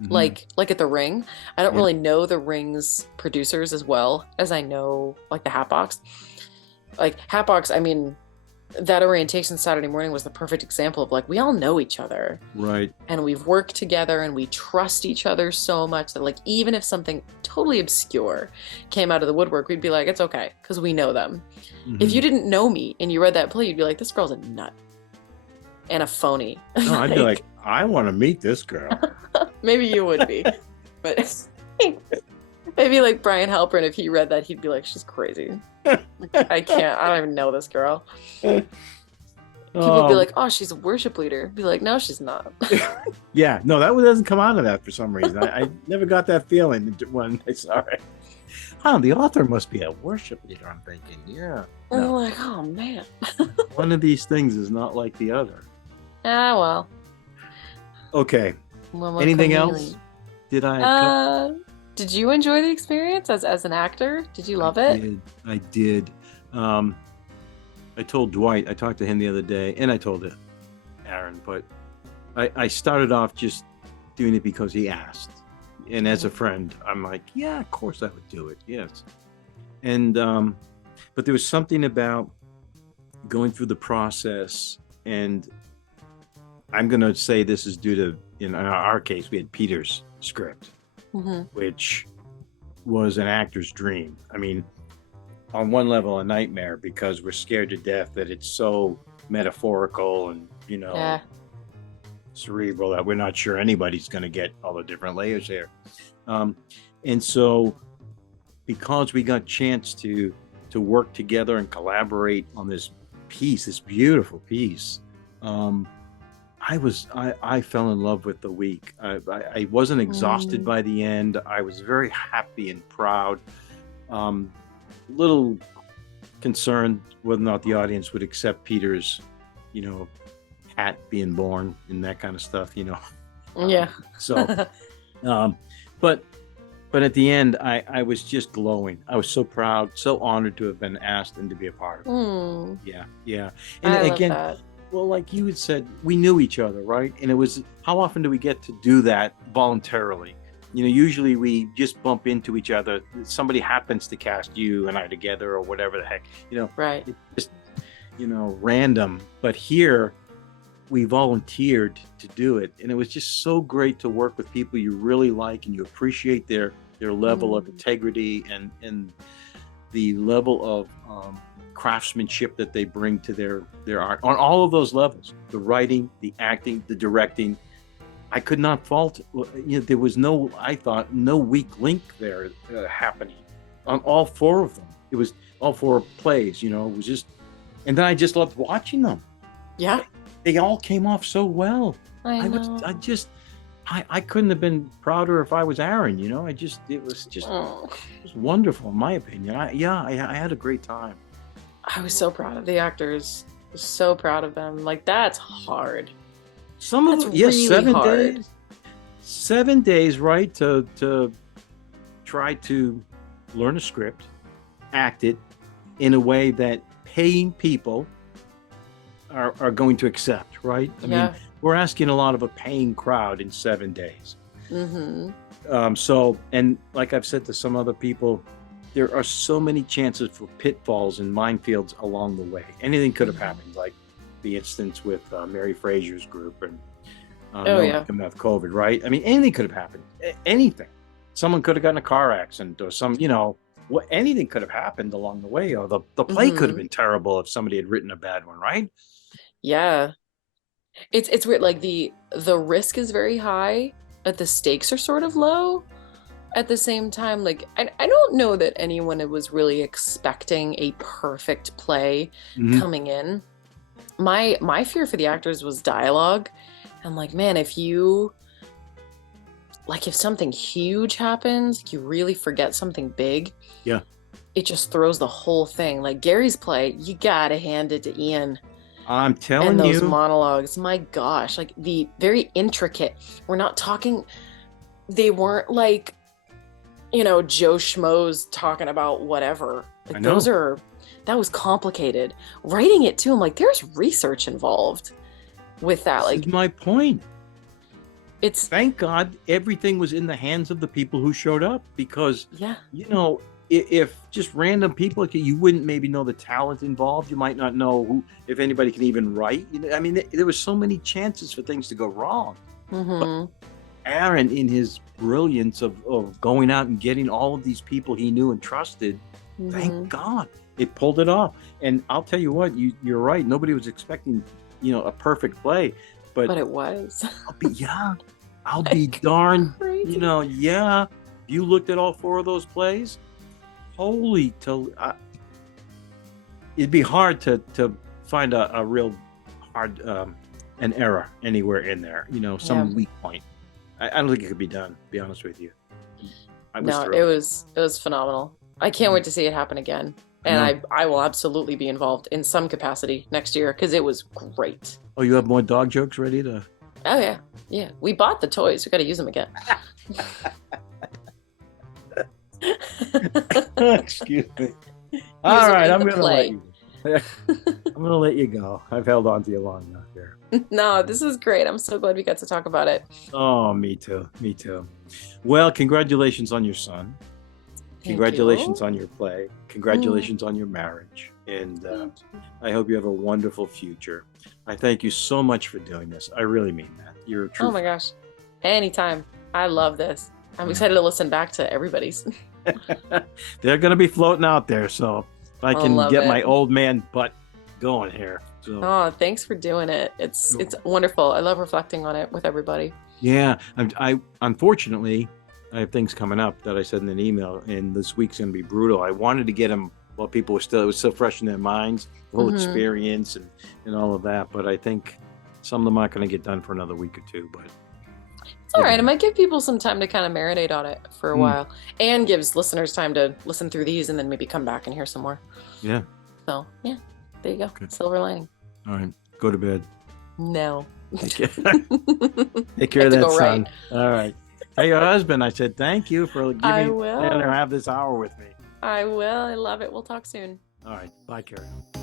Like at the Ring. I don't really know the Ring's producers as well as I know like the Hatbox. Like Hatbox, I mean, that orientation Saturday morning was the perfect example of like we all know each other. Right. And we've worked together and we trust each other so much that like even if something totally obscure came out of the woodwork, we'd be like, it's okay, because we know them. If you didn't know me and you read that play, you'd be like, this girl's a nut. And a phony. No, I'd be like, I want to meet this girl. Maybe you would be. But maybe like Brian Halpern, if he read that, he'd be like, she's crazy. Like, I don't even know this girl. People would be like, oh, she's a worship leader. Be like, no, she's not. Yeah, no, that doesn't come out of that for some reason. I never got that feeling when I saw it. The author must be a worship leader, I'm thinking. Yeah. And I'm like, oh, man. One of these things is not like the other. Ah, well. Okay. Anything else? Did you enjoy the experience as an actor? Did you love it? I did. I told Dwight, I talked to him the other day, and I told Aaron, but I started off just doing it because he asked. And as a friend, I'm like, yeah, of course I would do it. Yes. And but there was something about going through the process, and I'm going to say this is due to, in our case, we had Peter's script, which was an actor's dream. I mean, on one level, a nightmare, because we're scared to death that it's so metaphorical and, cerebral that we're not sure anybody's going to get all the different layers there. And so, because we got a chance to work together and collaborate on this piece, this beautiful piece, I fell in love with the week. I wasn't exhausted by the end. I was very happy and proud. Little concerned whether or not the audience would accept Peter's, hat being born and that kind of stuff, Yeah. So, but at the end, I was just glowing. I was so proud, so honored to have been asked and to be a part of it. Yeah. And I again, love that. well, like you had said, we knew each other, right? And it was, how often do we get to do that voluntarily? Usually we just bump into each other. Somebody happens to cast you and I together or whatever the heck, Right. It's just, random. But here we volunteered to do it. And it was just so great to work with people you really like and you appreciate their level of integrity and the level of craftsmanship that they bring to their art on all of those levels, the writing, the acting, the directing. I could not fault, there was no weak link there happening on all four of them. It was all four plays, it was just, and then I just loved watching them. Yeah. They all came off so well. I know. I couldn't have been prouder if I was Aaron, it was wonderful in my opinion. I had a great time. I was so proud of the actors. So proud of them. Like, that's hard. Some of them, yes, really 7 hard. days. 7 days, right? To try to learn a script, act it in a way that paying people are going to accept, right? I mean, we're asking a lot of a paying crowd in 7 days. So, and like I've said to some other people, there are so many chances for pitfalls and minefields along the way. Anything could have happened, like the instance with Mary Frazier's group and coming off COVID, right? I mean, anything could have happened. Anything. Someone could have gotten a car accident or anything could have happened along the way. Or the play could have been terrible if somebody had written a bad one, right? Yeah. It's weird. Like the risk is very high, but the stakes are sort of low. At the same time, like I don't know that anyone was really expecting a perfect play coming in. My fear for the actors was dialogue. And like, man, if something huge happens, you really forget something big. Yeah. It just throws the whole thing. Like Gary's play, you gotta hand it to Ian. I'm telling and you. those monologues, my gosh, like the very intricate. We're not talking, they weren't like, Joe Schmoes talking about whatever. Like I know. that was complicated. Writing it too, I'm like, there's research involved with that. This like is my point. It's thank God everything was in the hands of the people who showed up, because if just random people, you wouldn't maybe know the talent involved. You might not know if anybody can even write. I mean, there was so many chances for things to go wrong. But Aaron, in his brilliance of going out and getting all of these people he knew and trusted, thank God it pulled it off. And I'll tell you what, you're right. Nobody was expecting, a perfect play, but it was. I'll be darned. Crazy. You looked at all four of those plays. It'd be hard to find a real hard an error anywhere in there. Some weak point. I don't think it could be done. To be honest with you. It was phenomenal. I can't wait to see it happen again, and I will absolutely be involved in some capacity next year because it was great. Oh, you have more dog jokes ready to? Oh yeah. We bought the toys. We got to use them again. Excuse me. All right, I'm gonna let you. I'm gonna let you go. I've held on to you long enough here. No, this is great. I'm so glad we got to talk about it. Oh, me too. Me too. Well, congratulations on your son. Congratulations on your play. Congratulations on your marriage. And I hope you have a wonderful future. I thank you so much for doing this. I really mean that. You're a true Oh my gosh. Anytime. I love this. I'm excited to listen back to everybody's. They're going to be floating out there. So if I can love get it. my old man butt going here. So, Oh, thanks for doing it. It's wonderful. I love reflecting on it with everybody. yeah. I unfortunately, I have things coming up that I said in an email, and this week's going to be brutal. I wanted to get them while people were still, it was still fresh in their minds, the whole experience and all of that. But I think some of them aren't going to get done for another week or two. But it's all right. It might give people some time to kind of marinate on it for a while, and gives listeners time to listen through these and then maybe come back and hear some more. Yeah. So yeah, there you go. Good. Silver lining. All right. Go to bed. No. Take care of that, son. Right. All right. Hey, your husband, I said, thank you for letting her have this hour with me. I will. I love it. We'll talk soon. All right. Bye, Karielle.